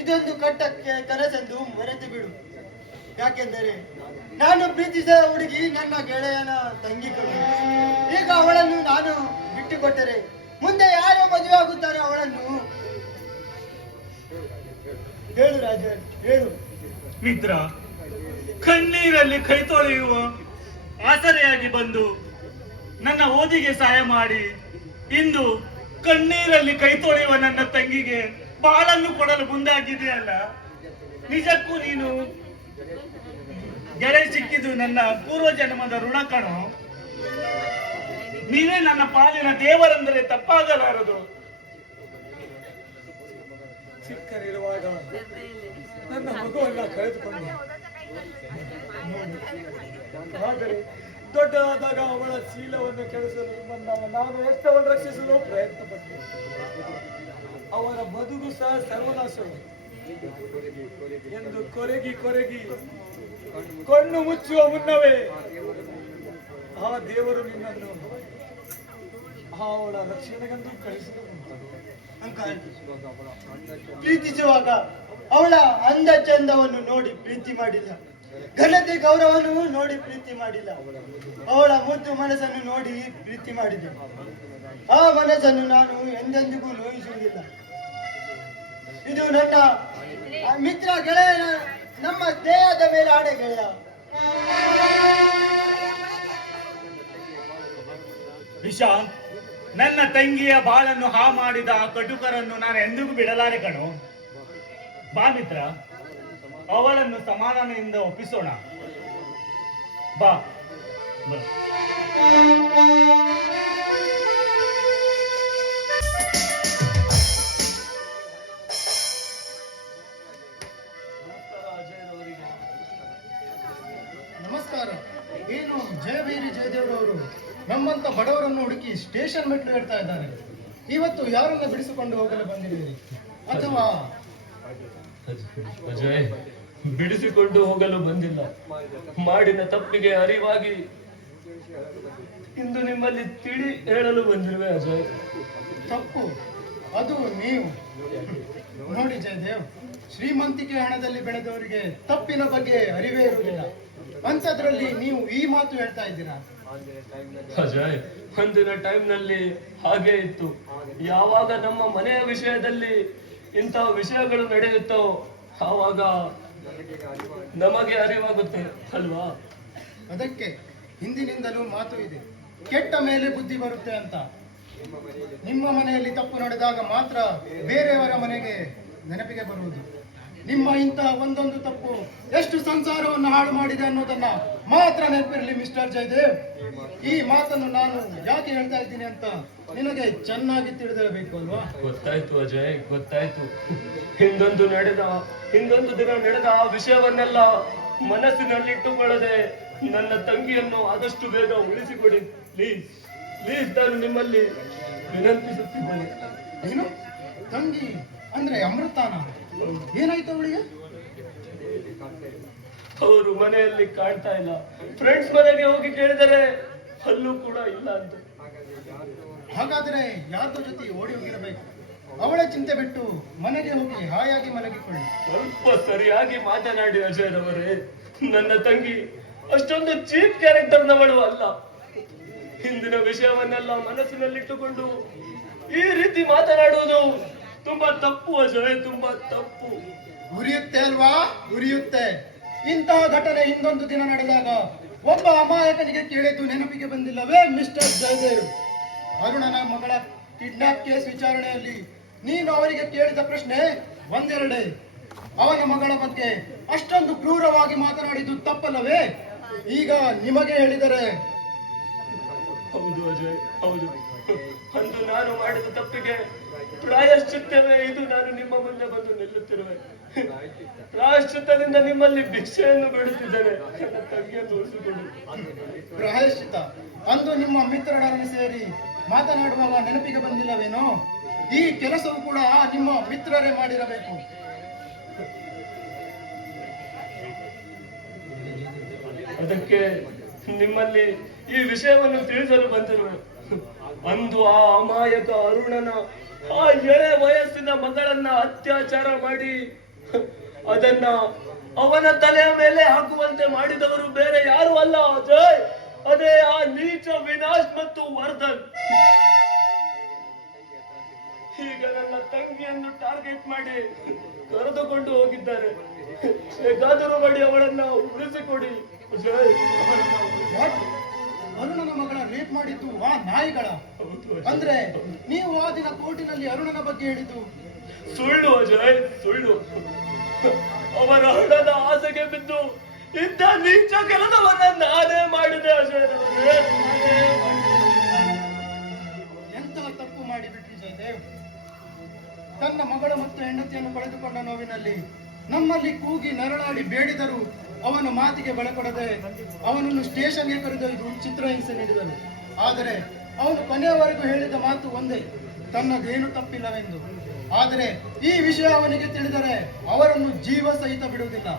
ಇದೊಂದು ಕಟ್ಟಕ್ಕೆ ಕನಸೆಂದು ಮರೆತು ಬಿಡು. ಯಾಕೆಂದರೆ ನಾನು ಪ್ರೀತಿಸಿದ ಹುಡುಗಿ ನನ್ನ ಗೆಳೆಯನ ತಂಗಿ ಕಡು. ಈಗ ಅವಳನ್ನು ನಾನು ಬಿಟ್ಟುಕೊಟ್ಟರೆ ಮುಂದೆ ಯಾರು ಮದುವೆ ಆಗುತ್ತಾರೆ ಅವಳನ್ನು? ಹೇಳು ರಾಜನ್, ಹೇಳು. ಮಿತ್ರ, ಕಣ್ಣೀರಲ್ಲಿ ಕೈ ತೊಳೆಯುವ ಆಸರೆಯಾಗಿ ಬಂದು ನನ್ನ ಓದಿಗೆ ಸಹಾಯ ಮಾಡಿ ಇಂದು ಕಣ್ಣೀರಲ್ಲಿ ಕೈ ತೊಳೆಯುವ ನನ್ನ ತಂಗಿಗೆ ಬಾಳನ್ನು ಕೊಡಲು ಮುಂದಾಗಿದೆಯಲ್ಲ. ನಿಜಕ್ಕೂ ನೀನು ಗೆಳೆ ಸಿಕ್ಕಿದ್ದು ನನ್ನ ಪೂರ್ವ ಜನ್ಮದ ಋಣ ಕಣೋ. ನೀವೇ ನನ್ನ ಪಾಲಿನ ದೇವರೆಂದರೆ ತಪ್ಪಾಗಲಾರದು. ಚಿಕ್ಕರಿರುವಾಗ ನನ್ನ ಮಗುವನ್ನ ಕಳೆದುಕೊಂಡೆ. ಆದರೆ ದೊಡ್ಡದಾದಾಗ ಅವಳ ಶೀಲವನ್ನು ಕೆಡಿಸಲು ಬಂದಾಗ ನಾನು ಎಷ್ಟವನ್ನು ರಕ್ಷಿಸಲು ಪ್ರಯತ್ನ ಪಟ್ಟೆ. ಅವರ ಬದುಕು ಸಹ ಸರ್ವನಾಶವು ಎಂದು ಕೊರಗಿ ಕಣ್ಣು ಮುಚ್ಚುವ ಮುನ್ನವೇ ಆ ದೇವರು ನಿನ್ನನ್ನು ಅವಳ ರಕ್ಷಣೆಗೆಂದು ಕಳಿಸಿದನು. ಅಂಕಲ್, ಪ್ರೀತಿಸುವಾಗ ಅವಳ ಅಂದ ಚಂದವನ್ನು ನೋಡಿ ಪ್ರೀತಿ ಮಾಡಿಲ್ಲ. ಘನತೆ ಗೌರವವನ್ನು ನೋಡಿ ಪ್ರೀತಿ ಮಾಡಿಲ್ಲ. ಅವಳ ಮುದ್ದು ಮನಸ್ಸನ್ನು ನೋಡಿ ಪ್ರೀತಿ ಮಾಡಿದೆ. ಆ ಮನಸ್ಸನ್ನು ನಾನು ಎಂದೆಂದಿಗೂ ನೋಯಿಸುವುದಿಲ್ಲ. ಇದು ನನ್ನ ಮಿತ್ರ ಗೆಳೆಯನ ನಮ್ಮ ದೇಹದ ಮೇಲೆ ಆಡೆ ಗೆಳೆಯ. ವಿಶಾಂತ್, ನನ್ನ ತಂಗಿಯ ಬಾಳನ್ನು ಹಾ ಮಾಡಿದ ಆ ಕಟುಕರನ್ನು ನಾನು ಎಂದಿಗೂ ಬಿಡಲಾರೆ ಕಣೋ. ಬಾ ಮಿತ್ರ, ಅವಳನ್ನು ಸಮಾಧಾನದಿಂದ ಒಪ್ಪಿಸೋಣ. ಬಾ ಬಾ. ನಮಸ್ಕಾರ. ಏನು ಜಯವೀರಿ ಜಯದೇವರವರು ನಮ್ಮಂತ ಬಡವರನ್ನು ಹುಡುಕಿ ಸ್ಟೇಷನ್ ಮೆಟ್ಲು ಹೇಳ್ತಾ ಇದ್ದಾರೆ. ಇವತ್ತು ಯಾರನ್ನ ಬಿಡಿಸಿಕೊಂಡು ಹೋಗಲು ಬಂದಿದ್ದೀರಿ? ಅಥವಾ ಅಜಯ್, ಬಿಡಿಸಿಕೊಂಡು ಹೋಗಲು ಬಂದಿಲ್ಲ. ಮಾಡಿನ ತಪ್ಪಿಗೆ ಅರಿವಾಗಿ ಇಂದು ನಿಮ್ಮಲ್ಲಿ ತಿಳಿ ಹೇಳಲು ಬಂದಿರುವೆ ಅಜಯ್. ತಪ್ಪು ಅದು ನೀವು? ನೋಡಿ ಜಯದೇವ್, ಶ್ರೀಮಂತಿಕೆ ಹಣದಲ್ಲಿ ಬೆಳೆದವರಿಗೆ ತಪ್ಪಿನ ಬಗ್ಗೆ ಅರಿವೇ ಇರುವುದಿಲ್ಲ. ಅಂಥದ್ರಲ್ಲಿ ನೀವು ಈ ಮಾತು ಹೇಳ್ತಾ ಇದ್ದೀರಾ? ಅಜಯ್, ಅಂದಿನ ಟೈಮ್ನಲ್ಲಿ ಹಾಗೆ ಇತ್ತು. ಯಾವಾಗ ನಮ್ಮ ಮನೆಯ ವಿಷಯದಲ್ಲಿ ಇಂತಹ ವಿಷಯಗಳು ನಡೆಯುತ್ತೋ ಆವಾಗ ನಮಗೆ ಅರಿವಾಗುತ್ತೆ ಅಲ್ವಾ? ಅದಕ್ಕೆ ಹಿಂದಿನಿಂದಲೂ ಮಾತು ಇದೆ, ಕೆಟ್ಟ ಮೇಲೆ ಬುದ್ಧಿ ಬರುತ್ತೆ ಅಂತ. ನಿಮ್ಮ ಮನೆಯಲ್ಲಿ ತಪ್ಪು ನಡೆದಾಗ ಮಾತ್ರ ಬೇರೆಯವರ ಮನೆಗೆ ನೆನಪಿಗೆ ಬರುವುದು. ನಿಮ್ಮ ಇಂತಹ ಒಂದೊಂದು ತಪ್ಪು ಎಷ್ಟು ಸಂಸಾರವನ್ನು ಹಾಳು ಮಾಡಿದೆ ಅನ್ನೋದನ್ನ ಮಾತ್ರ ನೆನಪಿರಲಿ ಮಿಸ್ಟರ್ ಜಯದೇವ್. ಈ ಮಾತನ್ನು ನಾನು ಯಾಕೆ ಹೇಳ್ತಾ ಇದ್ದೀನಿ ಅಂತ ನಿನಗೆ ಚೆನ್ನಾಗಿ ತಿಳಿದಿರಬೇಕು ಅಲ್ವಾ? ಗೊತ್ತಾಯ್ತು ಅಜಯ್, ಗೊತ್ತಾಯ್ತು. ಹಿಂದೊಂದು ದಿನ ನಡೆದ ಆ ವಿಷಯವನ್ನೆಲ್ಲ ಮನಸ್ಸಿನಲ್ಲಿಟ್ಟುಕೊಳ್ಳದೆ ನನ್ನ ತಂಗಿಯನ್ನು ಆದಷ್ಟು ಬೇಗ ಉಳಿಸಿಕೊಡಿ ಪ್ಲೀಸ್. ನಾನು ನಿಮ್ಮಲ್ಲಿ ವಿನಂತಿಸುತ್ತಿದ್ದೇನೆ. ಏನು ತಂಗಿ ಅಂದ್ರೆ ಅಮೃತಾನ? ಏನಾಯ್ತು ಅವಳಿಗೆ? ಅವರು ಮನೆಯಲ್ಲಿ ಕಾಣ್ತಾ ಇಲ್ಲ. ಫ್ರೆಂಡ್ಸ್ ಮನೆಗೆ ಹೋಗಿ ಕೇಳಿದರೆ ಅಲ್ಲೂ ಕೂಡ ಇಲ್ಲ ಅಂತ. ಹಾಗಾದ್ರೆ ಯಾರ್ದೋ ಜೊತೆ ಓಡಿ ಹೋಗಿರಬೇಕು. ಅವಳ ಚಿಂತೆ ಬಿಟ್ಟು ಮನೆಗೆ ಹೋಗಿ ಹಾಯಾಗಿ ಮಲಗಿಕೊಳ್ಳಿ. ಸ್ವಲ್ಪ ಸರಿಯಾಗಿ ಮಾತನಾಡಿ ಅಜಯರವರೇ. ನನ್ನ ತಂಗಿ ಅಷ್ಟೊಂದು ಚೀಪ್ ಕ್ಯಾರೆಕ್ಟರ್ನವಳು ಅಲ್ಲ. ಹಿಂದಿನ ವಿಷಯವನ್ನೆಲ್ಲ ಮನಸ್ಸಿನಲ್ಲಿಟ್ಟುಕೊಂಡು ಈ ರೀತಿ ಮಾತನಾಡುವುದು ತುಂಬಾ ತಪ್ಪು ಅಜಯ್, ತುಂಬಾ ತಪ್ಪು. ಉರಿಯುತ್ತೆ ಅಲ್ವಾ? ಉರಿಯುತ್ತೆ. ಇಂತಹ ಘಟನೆ ಹಿಂದೊಂದು ದಿನ ನಡೆದಾಗ ಒಬ್ಬ ಅಮಾಯಕನಿಗೆ ಕೇಳಿದ್ದು ನೆನಪಿಗೆ ಬಂದಿಲ್ಲವೇ ಮಿಸ್ಟರ್ ಜಯದೇವ್? ಅರುಣನ ಮಗಳ ಕಿಡ್ನಾಪ್ ಕೇಸ್ ವಿಚಾರಣೆಯಲ್ಲಿ ನೀನು ಅವರಿಗೆ ಕೇಳಿದ ಪ್ರಶ್ನೆ ಒಂದೆರಡೇ. ಅವನ ಮಗಳ ಬಗ್ಗೆ ಅಷ್ಟೊಂದು ಕ್ರೂರವಾಗಿ ಮಾತನಾಡಿದ್ದು ತಪ್ಪಲ್ಲವೇ? ಈಗ ನಿಮಗೆ ಹೇಳಿದರೆ ಹೌದು ಅಜಯ್, ಹೌದು. ಅಂದು ನಾನು ಮಾಡಿದ ತಪ್ಪಿಗೆ ಪ್ರಾಯಶ್ಚಿತ್ತವೇ ಇದು ನಾನು ನಿಮ್ಮ ಮುಂದೆ ಬಂದು ನಿಲ್ಲುತ್ತಿರುವೆ. ಪ್ರಾಯಶ್ಚಿತ್ತದಿಂದ ನಿಮ್ಮಲ್ಲಿ ಭಿಕ್ಷೆಯನ್ನು ಬಿಡುತ್ತಿದ್ದೇನೆ. ನನ್ನ ತಂಗಿಯನ್ನು ಉಳಿಸಿಕೊಂಡು. ಪ್ರಾಯಶ್ಚಿತ ಅಂದು ನಿಮ್ಮ ಮಿತ್ರರೊಡನೆ ಸೇರಿ ಮಾತನಾಡುವಾಗ ನೆನಪಿಗೆ ಬಂದಿಲ್ಲವೇನೋ? ಈ ಕೆಲಸವು ಕೂಡ ನಿಮ್ಮ ಮಿತ್ರರೇ ಮಾಡಿರಬೇಕು. ಅದಕ್ಕೆ ನಿಮ್ಮಲ್ಲಿ ಈ ವಿಷಯವನ್ನು ತಿಳಿಸಲು ಬಂದಿರುವೆ. ಅಂದು ಆ ಅಮಾಯಕ ಅರುಣನ ಆ ಎಳೆ ವಯಸ್ಸಿನ ಮಗಳನ್ನ ಅತ್ಯಾಚಾರ ಮಾಡಿ ಅದನ್ನ ಅವನ ತಲೆಯ ಮೇಲೆ ಹಾಕುವಂತೆ ಮಾಡಿದವರು ಬೇರೆ ಯಾರು ಅಲ್ಲ ಅಜಯ್, ಅದೇ ಆ ನೀಚ ವಿನಾಶ್ ಮತ್ತು ವರ್ಧನ್. ಈಗ ನನ್ನ ತಂಗಿಯನ್ನು ಟಾರ್ಗೆಟ್ ಮಾಡಿ ಕರೆದುಕೊಂಡು ಹೋಗಿದ್ದಾರೆ. ಹೇಗಾದರೂ ಮಾಡಿ ಅವಳನ್ನ ಉಳಿಸಿಕೊಡಿ ಅಜಯ್. ವಾಟ್? ಅರುಣನ ಮಗಳ ರೇಪ್ ಮಾಡಿದ್ದು ಆ ನಾಯಿಗಳ? ಅಂದ್ರೆ ನೀವು ಆ ದಿನ ಕೋರ್ಟಿನಲ್ಲಿ ಅರುಣನ ಬಗ್ಗೆ ಹೇಳಿದ್ದು ಸುಳ್ಳು ಅಜಯ್, ಸುಳ್ಳು. ಅವರ ಹಣದ ಆಸೆಗೆ ಬಿದ್ದು ಇಂಥ ನೀಚ ಕೆಲಸವನ್ನ ನಾನೇ ಮಾಡಿದೆ ಅಜಯ್. ಎಂತಹ ತಪ್ಪು ಮಾಡಿಬಿಟ್ರಿ ಜಯದೇವ್. ತನ್ನ ಮಗಳ ಮತ್ತು ಹೆಂಡತಿಯನ್ನು ಕಳೆದುಕೊಂಡ ನೋವಿನಲ್ಲಿ ನಮ್ಮಲ್ಲಿ ಕೂಗಿ ನರಳಾಡಿ ಬೇಡಿದರು. ಅವನ ಮಾತಿಗೆ ಬಳಕೊಡದೆ ಅವನನ್ನು ಸ್ಟೇಷನ್ಗೆ ಕರೆದೊಯ್ದು ಚಿತ್ರಹಿಂಸೆ ನೀಡಿದರು. ಆದರೆ ಅವನು ಕೊನೆಯವರೆಗೂ ಹೇಳಿದ ಮಾತು ಒಂದೇ, ತನ್ನದೇನು ತಪ್ಪಿಲ್ಲವೆಂದು. ಆದರೆ ಈ ವಿಷಯ ಅವನಿಗೆ ತಿಳಿದರೆ ಅವರನ್ನು ಜೀವ ಸಹಿತ ಬಿಡುವುದಿಲ್ಲ.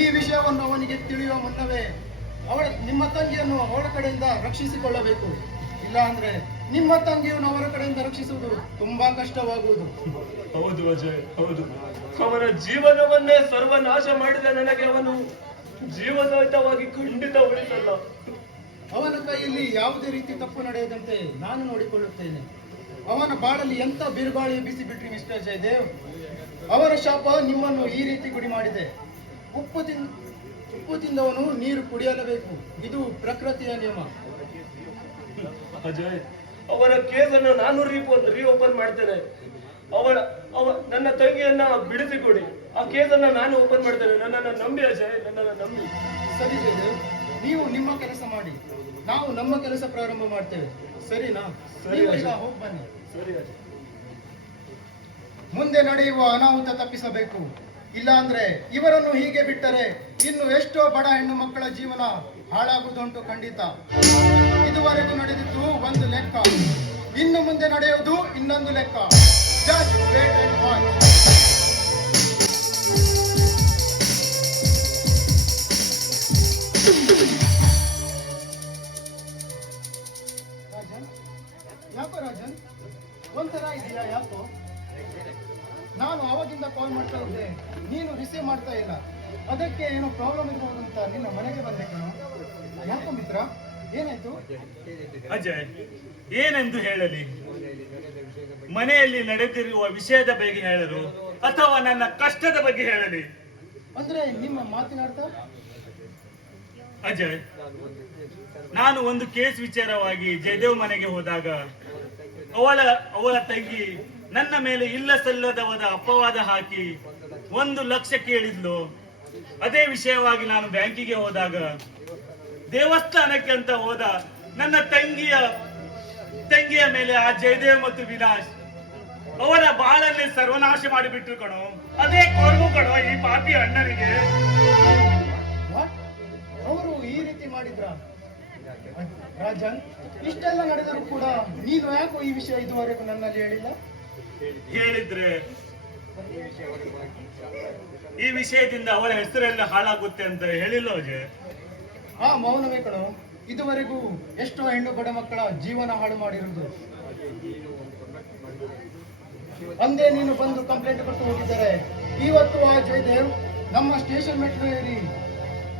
ಈ ವಿಷಯವನ್ನು ಅವನಿಗೆ ತಿಳಿಯುವ ಮುನ್ನವೇ ನಿಮ್ಮ ತಂಗಿಯನ್ನು ಅವಳ ಕಡೆಯಿಂದ ರಕ್ಷಿಸಿಕೊಳ್ಳಬೇಕು. ಇಲ್ಲ ಅಂದ್ರೆ ನಿಮ್ಮ ತಂಗಿಯನ್ನು ಅವರ ಕಡೆಯಿಂದ ರಕ್ಷಿಸುವುದು ತುಂಬಾ ಕಷ್ಟವಾಗುವುದು. ಹೌದು ಅಜಯ್, ಹೌದು. ಅವನ ಜೀವನವನ್ನೇ ಸರ್ವನಾಶ ಮಾಡಿದ ನನಗೆ ಅವನು ಜೀವಸಹಿತವಾಗಿ ಖಂಡಿತ ಉಳಿಸಲ್ಲ. ಅವನ ಕೈಯಲ್ಲಿ ಯಾವುದೇ ರೀತಿ ತಪ್ಪು ನಡೆಯದಂತೆ ನಾನು ನೋಡಿಕೊಳ್ಳುತ್ತೇನೆ. ಅವನ ಬಾಳಲ್ಲಿ ಎಂತ ಬಿರುಗಾಳಿ ಬಿಸಿ ಬಿಟ್ರಿ ಮಿಸ್ಟರ್ ಜಯದೇವ್. ಅವರ ಶಾಪ ನಿಮ್ಮನ್ನು ಈ ರೀತಿ ಗುಡಿ ಮಾಡಿದೆ. ಉಪ್ಪು ತಿಂದವನು ನೀರು ಕುಡಿಯಲೇಬೇಕು. ಇದು ಪ್ರಕೃತಿಯ ನಿಯಮ. ಅಜಯ್, ಅವರ ಕೇಸನ್ನು ನಾನು ರೀಓಪನ್ ಮಾಡ್ತೇನೆ. ನನ್ನ ತಂಗಿಯನ್ನ ಬಿಡಿಸಿಕೊಡಿ. ಆ ಕೇಸನ್ನ ನಾನು ಓಪನ್ ಮಾಡ್ತೇನೆ. ನನ್ನನ್ನು ನಂಬಿ ಅಜಯ್, ನನ್ನನ್ನು ನಂಬಿ. ಸರಿ ಜಯದೇವ್, ನೀವು ನಿಮ್ಮ ಕೆಲಸ ಮಾಡಿ, ನಾವು ನಮ್ಮ ಕೆಲಸ ಪ್ರಾರಂಭ ಮಾಡ್ತೇವೆ. ಸರಿನಾ? ನೀವು ಈಗ ಹೋಗಿ ಬನ್ನಿ. ಸರಿ ಅಜಯ್. ಮುಂದೆ ನಡೆಯುವ ಅನಾಹುತ ತಪ್ಪಿಸಬೇಕು. ಇಲ್ಲ ಅಂದ್ರೆ ಇವರನ್ನು ಹೀಗೆ ಬಿಟ್ಟರೆ ಇನ್ನು ಎಷ್ಟೋ ಬಡ ಹೆಣ್ಣು ಮಕ್ಕಳ ಜೀವನ ಹಾಳಾಗುವುದುಂಟು ಖಂಡಿತ. ಇದುವರೆಗೂ ನಡೆದಿದ್ದು ಒಂದು ಲೆಕ್ಕ, ಇನ್ನು ಮುಂದೆ ನಡೆಯುವುದು ಇನ್ನೊಂದು ಲೆಕ್ಕ. Just wait and watch. Rajan, ಯಾಕೋ ರಾಜನ್ ಒಂಥರ ಇದೆಯಾ? ಯಾಕೋ? ನಾನು ಆವಾಗಿಂದ ಕಾಲ್ ಮಾಡ್ತಾ ಇದ್ದೆ, ನೀನು ರಿಸೀವ್ ಮಾಡ್ತಾ ಇಲ್ಲ. ಅದಕ್ಕೆ ಏನೋ ಪ್ರಾಬ್ಲಮ್ ಇರ್ಬೋದು ಅಂತ ನಿನ್ನ ಮನೆಗೆ ಬಂದೆ ಕಣೋ. ಯಾಕೋ ಮಿತ್ರ, ಏನಾಯ್ತು? ಅಜಯ್, ಏನೆಂದು ಹೇಳಲಿ? ಮನೆಯಲ್ಲಿ ನಡೆದಿರುವ ವಿಷಯದ ಬಗ್ಗೆ ಹೇಳಲು ಅಥವಾ ನನ್ನ ಕಷ್ಟದ ಬಗ್ಗೆ ಹೇಳಲಿ? ಅಂದ್ರೆ ನಿಮ್ಮ ಮಾತಿನಾರ್ಥ? ಅಜಯ್, ನಾನು ಒಂದು ಕೇಸ್ ವಿಚಾರವಾಗಿ ಜಯದೇವ್ ಮನೆಗೆ ಹೋದಾಗ ಅವಳ ತಂಗಿ ನನ್ನ ಮೇಲೆ ಇಲ್ಲ ಸಲ್ಲದವಾದ ಅಪವಾದ ಹಾಕಿ 1 ಲಕ್ಷ ಕೇಳಿದ್ಲು. ಅದೇ ವಿಷಯವಾಗಿ ನಾನು ಬ್ಯಾಂಕಿಗೆ ಹೋದಾಗ ದೇವಸ್ಥಾನಕ್ಕೆ ಅಂತ ಹೋದ ನನ್ನ ತಂಗಿಯ ಮೇಲೆ ಆ ಜಯದೇವ್ ಮತ್ತು ವಿನಾಶ್ ಅವರ ಬಾಳಲ್ಲಿ ಸರ್ವನಾಶ ಮಾಡಿಬಿಟ್ರು ಕಣೋ. ಅದೇ ಕೊರಗು ಕಣೋ ಈ ಪಾಪಿ ಅಣ್ಣನಿಗೆ. ವಾಟ್? ಅವರು ಈ ರೀತಿ ಮಾಡಿದ್ರ? ರಾಜನ್, ಇಷ್ಟೆಲ್ಲ ನಡೆದರೂ ಕೂಡ ನೀನು ಯಾಕೋ ಈ ವಿಷಯ ಇದುವರೆಗೂ ನನ್ನಲ್ಲಿ ಹೇಳಿಲ್ಲ? ಹೇಳಿದ್ರೆ ಈ ವಿಷಯದಿಂದ ಅವಳ ಹೆಸರೆಲ್ಲ ಹಾಳಾಗುತ್ತೆ ಅಂತ ಹೇಳಿಲ್ಲ ಅಜಯ್? ಆ ಮೌನವೇ ಕಣೋ ಇದುವರೆಗೂ ಎಷ್ಟೋ ಹೆಣ್ಣು ಬಡ ಮಕ್ಕಳ ಜೀವನ ಹಾಳು ಮಾಡಿರುವುದು. ಅಂದೇ ನೀನು ಬಂದು ಕಂಪ್ಲೇಂಟ್ ಕೊಟ್ಟು ಹೋಗಿದ್ದಾರೆ. ಇವತ್ತು ಆ ಜಯದೇವ್ ನಮ್ಮ ಸ್ಟೇಷನ್ ಮೆಟ್ಲು ಏರಿ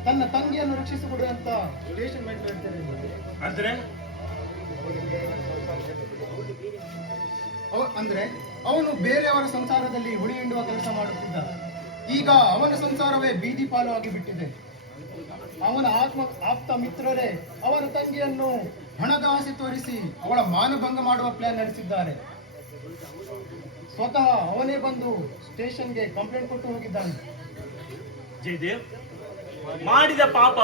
ತನ್ನ ತಂಗಿಯನ್ನು ರಕ್ಷಿಸಿಕೊಡು ಅಂತ ಸ್ಟೇಷನ್ ಮೆಟ್ಲು ಹೇಳ್ತಾರೆ. ಅಂದ್ರೆ ಅವನು ಬೇರೆಯವರ ಸಂಸಾರದಲ್ಲಿ ಹುಳಿ ಹಿಂಡುವ ಕೆಲಸ ಮಾಡುತ್ತಿದ್ದ. ಈಗ ಅವನ ಸಂಸಾರವೇ ಬೀದಿ ಪಾಲು ಆಗಿ ಬಿಟ್ಟಿದೆ. ಅವನ ಆಪ್ತ ಮಿತ್ರರೇ ಅವನ ತಂಗಿಯನ್ನು ಹಣದ ಆಸೆ ತೋರಿಸಿ ಅವಳ ಮಾನಭಂಗ ಮಾಡುವ ಪ್ಲಾನ್ ನಡೆಸಿದ್ದಾರೆ. ಸ್ವತಃ ಅವನೇ ಬಂದು ಸ್ಟೇಷನ್ಗೆ ಕಂಪ್ಲೇಂಟ್ ಕೊಟ್ಟು ಹೋಗಿದ್ದಾನೆ. ಜಯದೇವ್, ಮಾಡಿದ ಪಾಪ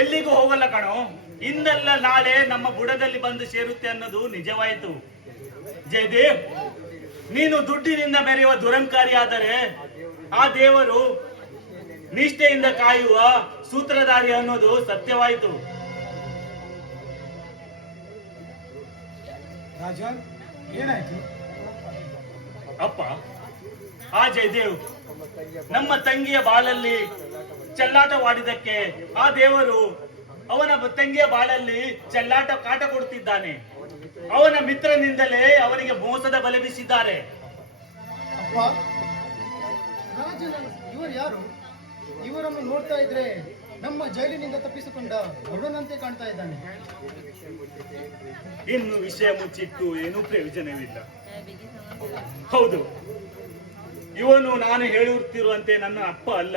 ಎಲ್ಲಿಗೂ ಹೋಗಲ್ಲ ಕಣೋ. ಇಂದಲ್ಲ ನಾಳೆ ನಮ್ಮ ಬುಡದಲ್ಲಿ ಬಂದು ಸೇರುತ್ತೆ ಅನ್ನೋದು ನಿಜವಾಯಿತು. ಜಯದೇವ್, ನೀನು ದುಡ್ಡಿನಿಂದ ಮೆರೆಯುವ ದುರಂಕಾರಿಯಾದರೆ ಆ ದೇವರು ನಿಷ್ಠೆಯಿಂದ ಕಾಯುವ ಸೂತ್ರಧಾರಿ ಅನ್ನೋದು ಸತ್ಯವಾಯಿತು. ರಾಜನ್, ಏನಾಯ್ತು? ಅಪ್ಪ, ಆ ಜಯದೇವ್ ನಮ್ಮ ತಂಗಿಯ ಬಾಳಲ್ಲಿ ಚೆಲ್ಲಾಟವಾಡಿದಕ್ಕೆ ಆ ದೇವರು ಅವನ ತಂಗಿಯ ಬಾಳಲ್ಲಿ ಚೆಲ್ಲಾಟ ಕಾಟ ಕೊಡುತ್ತಿದ್ದಾನೆ. ಅವನ ಮಿತ್ರನಿಂದಲೇ ಅವನಿಗೆ ಮೋಸದ ಬಲೆ ಬೀಸಿದ್ದಾರೆ. ಅಪ್ಪ, ರಾಜನ್ ಇವರು ಯಾರು? ಇವರನ್ನು ನೋಡ್ತಾ ಇದ್ರೆ ನಮ್ಮ ಜೈಲಿನಿಂದ ತಪ್ಪಿಸಿಕೊಂಡ ಗರುಡನಂತೆ ಕಾಣ್ತಾ ಇದ್ದಾನೆ. ಇನ್ನು ವಿಷಯ ಮುಚ್ಚಿಟ್ಟು ಏನೂ ಪ್ರಯೋಜನವಿಲ್ಲ. ಹೌದು, ಇವನು ನಾನು ಹೇಳುತ್ತಿರುವಂತೆ ನನ್ನ ಅಪ್ಪ ಅಲ್ಲ.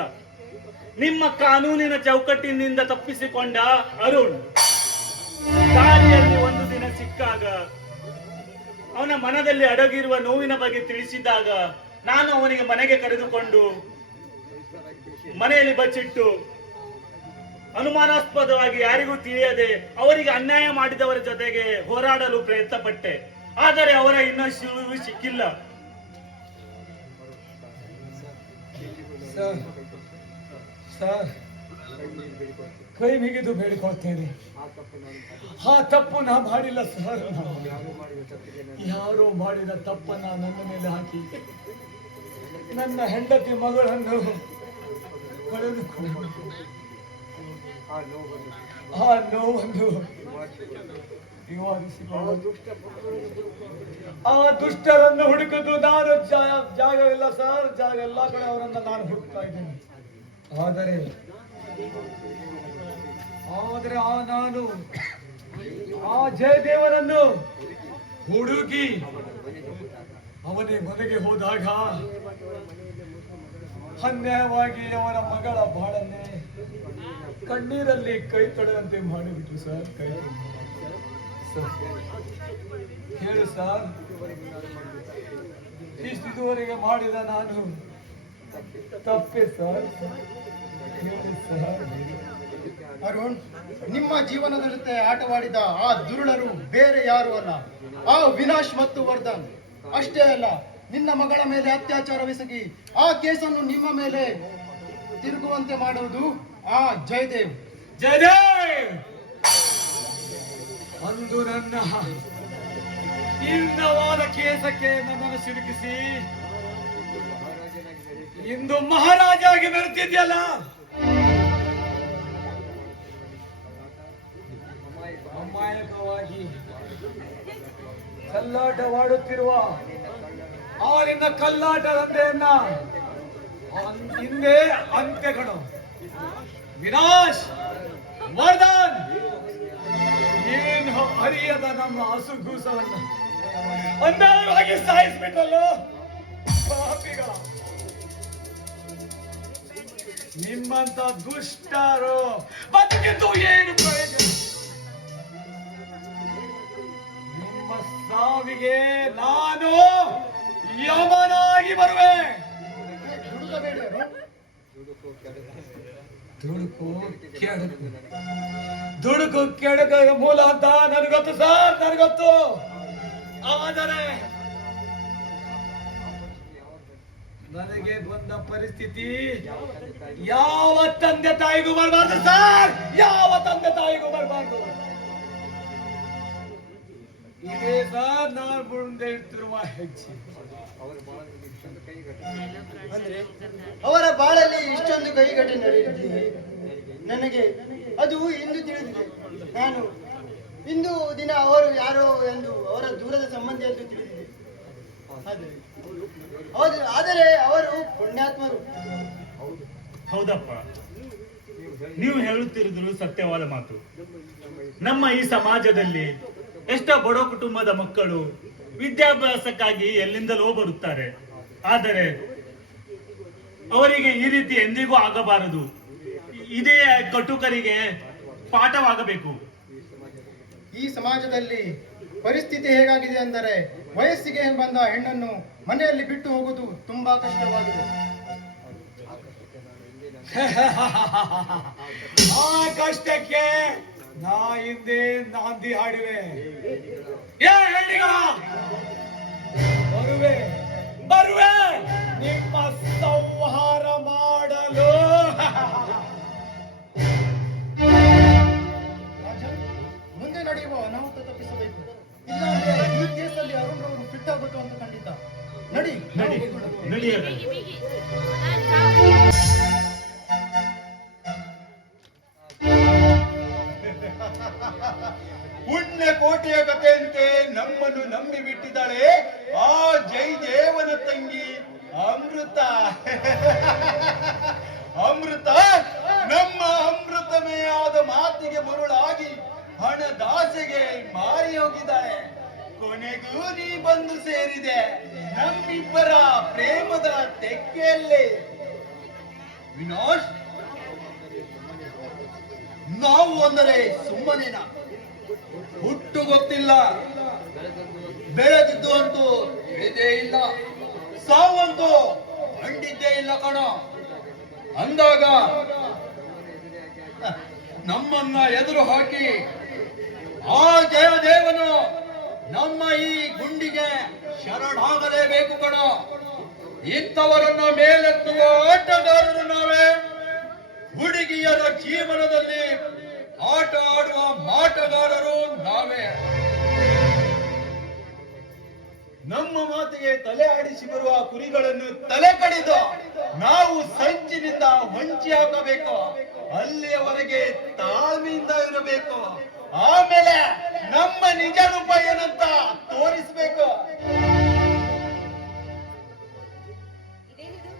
ನಿಮ್ಮ ಕಾನೂನಿನ ಚೌಕಟ್ಟಿನಿಂದ ತಪ್ಪಿಸಿಕೊಂಡ ಅರುಣ್. ದಾರಿಯಲ್ಲಿ ಒಂದು ದಿನ ಸಿಕ್ಕಾಗ ಅವನ ಮನದಲ್ಲಿ ಅಡಗಿರುವ ನೋವಿನ ಬಗ್ಗೆ ತಿಳಿಸಿದಾಗ ನಾನು ಅವನಿಗೆ ಮನೆಗೆ ಕರೆದುಕೊಂಡು ಮನೆಯಲ್ಲಿ ಬಚ್ಚಿಟ್ಟು ಅನುಮಾನಾಸ್ಪದವಾಗಿ ಯಾರಿಗೂ ತಿಳಿಯದೆ ಅವರಿಗೆ ಅನ್ಯಾಯ ಮಾಡಿದವರ ಜೊತೆಗೆ ಹೋರಾಡಲು ಪ್ರಯತ್ನ ಪಟ್ಟೆ. ಆದರೆ ಅವರ ಇನ್ನೂ ಸುಳಿವು ಸಿಕ್ಕಿಲ್ಲ. ಸರ್, ಕೈ ಮುಗಿದು ಬೇಡಿಕೊಳ್ತೇನೆ. ಆ ತಪ್ಪು ನಾ ಮಾಡಿಲ್ಲ ಸರ್. ಯಾರೋ ಮಾಡಿದ ತಪ್ಪನ್ನ ನನ್ನ ಮೇಲೆ ಹಾಕಿ ನನ್ನ ಹೆಂಡತಿ ಮಗಳನ್ನು ಕಳೆದುಕೊಂಡು ಆ ನೋವನ್ನು ನಿವಾರಿಸಿಕೊಂಡು ಆ ದುಷ್ಟರನ್ನು ಹುಡುಕುದು ನಾನು ಜಾಗವಿಲ್ಲ ಸರ್. ಜಾಗ ಎಲ್ಲ ಕಡೆ ಅವರನ್ನ ನಾನು ಹುಡುಕ್ತಾ ಇದ್ದೇನೆ. ಆದರೆ ನಾನು ಆ ಜಯದೇವರನ್ನು ಹುಡುಗಿ ಅವನೇ ಮನೆಗೆ ಹೋದಾಗ ಅನ್ಯಾಯವಾಗಿ ಅವರ ಮಗಳ ಬಾಳನ್ನೇ ಕಣ್ಣೀರಲ್ಲಿ ಕೈ ತೊಳೆದಂತೆ ಮಾಡಿಬಿಟ್ರು ಸರ್. ಕೈ ಹೇಳು ಸರ್, ಇದುವರೆಗೆ ಮಾಡಿದ ನಾನು ತಪ್ಪೆ ಸರ್. ಹೇಳಿ ಸರ್. ಅರುಣ್, ನಿಮ್ಮ ಜೀವನದ ಜೊತೆ ಆಟವಾಡಿದ ಆ ದುರುಳರು ಬೇರೆ ಯಾರು ಅಲ್ಲ, ಆ ವಿನಾಶ್ ಮತ್ತು ವರ್ಧನ್. ಅಷ್ಟೇ ಅಲ್ಲ, ನಿನ್ನ ಮಗಳ ಮೇಲೆ ಅತ್ಯಾಚಾರವೆಸಗಿ ಆ ಕೇಸನ್ನು ನಿಮ್ಮ ಮೇಲೆ ತಿರುಗುವಂತೆ ಮಾಡುವುದು ಆ ಜಯದೇವ್. ಜಯದೇವ್ ಅಂದು ನನ್ನ ಇಲ್ಲವಾದ ಕೇಸಕ್ಕೆ ನನ್ನನ್ನು ಸಿಲುಕಿಸಿ ಇಂದು ಮಹಾರಾಜ ಆಗಿ ಮೆರೆತಿದ್ಯಲ್ಲ. ಅಮಾಯಕವಾಗಿ ಕಲ್ಲಾಟವಾಡುತ್ತಿರುವ ಆ ನಿನ್ನ ಕಲ್ಲಾಟ ದಂಧೆಯನ್ನ ಹಿಂದೆ ಅಂತ್ಯಗಳು ವಿನಾಶ್ ವರ್ಧನ್ ಏನು ಹರಿಯದ ನಮ್ಮ ಹಸುಗೂಸವನ್ನು ಅಂದಾಯವಾಗಿ ಸಾಯಿಸ್ಬಿಟ್ರಲ್ಲೋ ಪಾಪಿಗಳ. ನಿಮ್ಮಂತ ದುಷ್ಟರು ಬದುಕಿದ್ದು ಏನು ಪ್ರಯೋಜನ? ನಿಮ್ಮ ಸಾವಿಗೆ ನಾನು ಯಮನಾಗಿ ಬರುವೆ. ದುಡುಕು ಕೆಡಕ ಮೂಲ ಅಂತ ನನಗೊತ್ತು ಸರ್, ನನಗೊತ್ತು. ಆದರೆ ನನಗೆ ಬಂದ ಪರಿಸ್ಥಿತಿ ಯಾವ ತಂದೆ ತಾಯಿಗೂ ಬರಬಾರ್ದು ಸರ್, ಯಾವ ತಂದೆ ತಾಯಿಗೂ ಬರಬಾರ್ದು. ಇದೇ ಸರ್ ನಾನು ಮುಂದೆ ಇಡ್ತಿರುವ ಹೆಜ್ಜೆ. ಅಂದ್ರೆ ಅವರ ಬಾಳಲ್ಲಿ ಇಷ್ಟೊಂದು ಕೈಘಟನೆ ನಡೆಯುತ್ತಿದೆ. ನನಗೆ ಅದು ಇಂದು ತಿಳಿದಿದೆ. ನಾನು ಇಂದು ದಿನ ಅವರು ಯಾರೋ ಎಂದು ಅವರ ದೂರದ ಸಂಬಂಧಿ ಎಂದು ತಿಳಿದಿದೆ. ಆದರೆ ಅವರು ಪುಣ್ಯಾತ್ಮರು. ಹೌದಪ್ಪ, ನೀವು ಹೇಳುತ್ತಿರುವುದು ಸತ್ಯವಾದ ಮಾತು. ನಮ್ಮ ಈ ಸಮಾಜದಲ್ಲಿ ಎಷ್ಟೋ ಬಡ ಕುಟುಂಬದ ಮಕ್ಕಳು ವಿದ್ಯಾಭ್ಯಾಸಕ್ಕಾಗಿ ಎಲ್ಲಿಂದಲೋ ಬರುತ್ತಾರೆ. ಆದರೆ ಅವರಿಗೆ ಈ ರೀತಿ ಎಂದಿಗೂ ಆಗಬಾರದು. ಇದೇ ಕಟುಕರಿಗೆ ಪಾಠವಾಗಬೇಕು. ಈ ಸಮಾಜದಲ್ಲಿ ಪರಿಸ್ಥಿತಿ ಹೇಗಾಗಿದೆ ಅಂದರೆ ವಯಸ್ಸಿಗೆ ಬಂದ ಹೆಣ್ಣನ್ನು ಮನೆಯಲ್ಲಿ ಬಿಟ್ಟು ಹೋಗುವುದು ತುಂಬಾ ಕಷ್ಟವಾಗಿದೆ. ಆ ಕಷ್ಟಕ್ಕೆ ನಾ ಹಿಂದೆ ನಾಂದಿ ಹಾಡುವೆ. ಏ ಹೆಣ್ಣಿಗ, ಬರುವೆ ಬರುವೆ ನಿಮ್ಮ ಸಂಹಾರ ಮಾಡಲು. ರಾಜ, ಮುಂದೆ ನಡೆಯುವ ಅನಾಹುತ ತಪ್ಪಿಸಬೇಕು. ಇಲ್ಲಾಂದ್ರೆ ಈ ಕೇಸಲ್ಲಿ ಅರುಣ್ ರವರು ಫಿಟ್ ಆಗುತ್ತೋ ಅಂತ ಖಂಡಿತ. ನಡಿ ನಡಿ ನಡಿಯಲ್ಲ. ಪುಣ್ಯ ಕೋಟೆಯ ಕಥೆಯಂತೆ ನಮ್ಮನ್ನು ನಂಬಿ ಬಿಟ್ಟಿದ್ದಾಳೆ ಆ ಜಯದೇವನ ತಂಗಿ ಅಮೃತ. ಅಮೃತ ನಮ್ಮ ಅಮೃತಮೇ ಆದ ಮಾತಿಗೆ ಮರುಳಾಗಿ ಹಣದಾಸೆಗೆ ಮಾರಿ ಹೋಗಿದ್ದಾಳೆ. ಕೊನೆಗೂ ನೀ ಬಂದು ಸೇರಿದೆ ನಮ್ಮಿಬ್ಬರ ಪ್ರೇಮದ ತೆಕ್ಕೆಯಲ್ಲಿ. ವಿನಾಶ್, ನಾವು ಅಂದರೆ ಸುಮ್ಮನೇನ? ಹುಟ್ಟು ಗೊತ್ತಿಲ್ಲ, ಬೆಳೆದಿದ್ದು ಅಂತೂ ತಿಳಿದೇ ಇಲ್ಲ, ಸಾವಂತೂ ಕಂಡಿದ್ದೇ ಇಲ್ಲ ಕಣ. ಅಂದಾಗ ನಮ್ಮನ್ನ ಎದುರು ಹಾಕಿ ಆ ಜಯದೇವನು ನಮ್ಮ ಈ ಗುಂಡಿಗೆ ಶರಣಾಗಲೇಬೇಕು ಕಣ. ಇಂಥವರನ್ನ ಮೇಲೆತ್ತುವ ಆಟಗಾರರು ನಾವೇ. ಹುಡುಗಿಯರ ಜೀವನದಲ್ಲಿ ಆಟ ಆಡುವ ಮಾಟಗಾರರು ನಾವೇ. ನಮ್ಮ ಮಾತಿಗೆ ತಲೆ ಆಡಿಸಿ ಬರುವ ಕುರಿಗಳನ್ನು ತಲೆ ಕಡಿದು ನಾವು ಸಂಚಿನಿಂದ ಹೊಂಚಿ ಹಾಕಬೇಕು. ಅಲ್ಲಿಯವರೆಗೆ ತಾಳ್ಮೆಯಿಂದ ಇರಬೇಕು. ಆಮೇಲೆ ನಮ್ಮ ನಿಜ ರೂಪ ಏನಂತ ತೋರಿಸ್ಬೇಕು. ಇದೇನಿದು?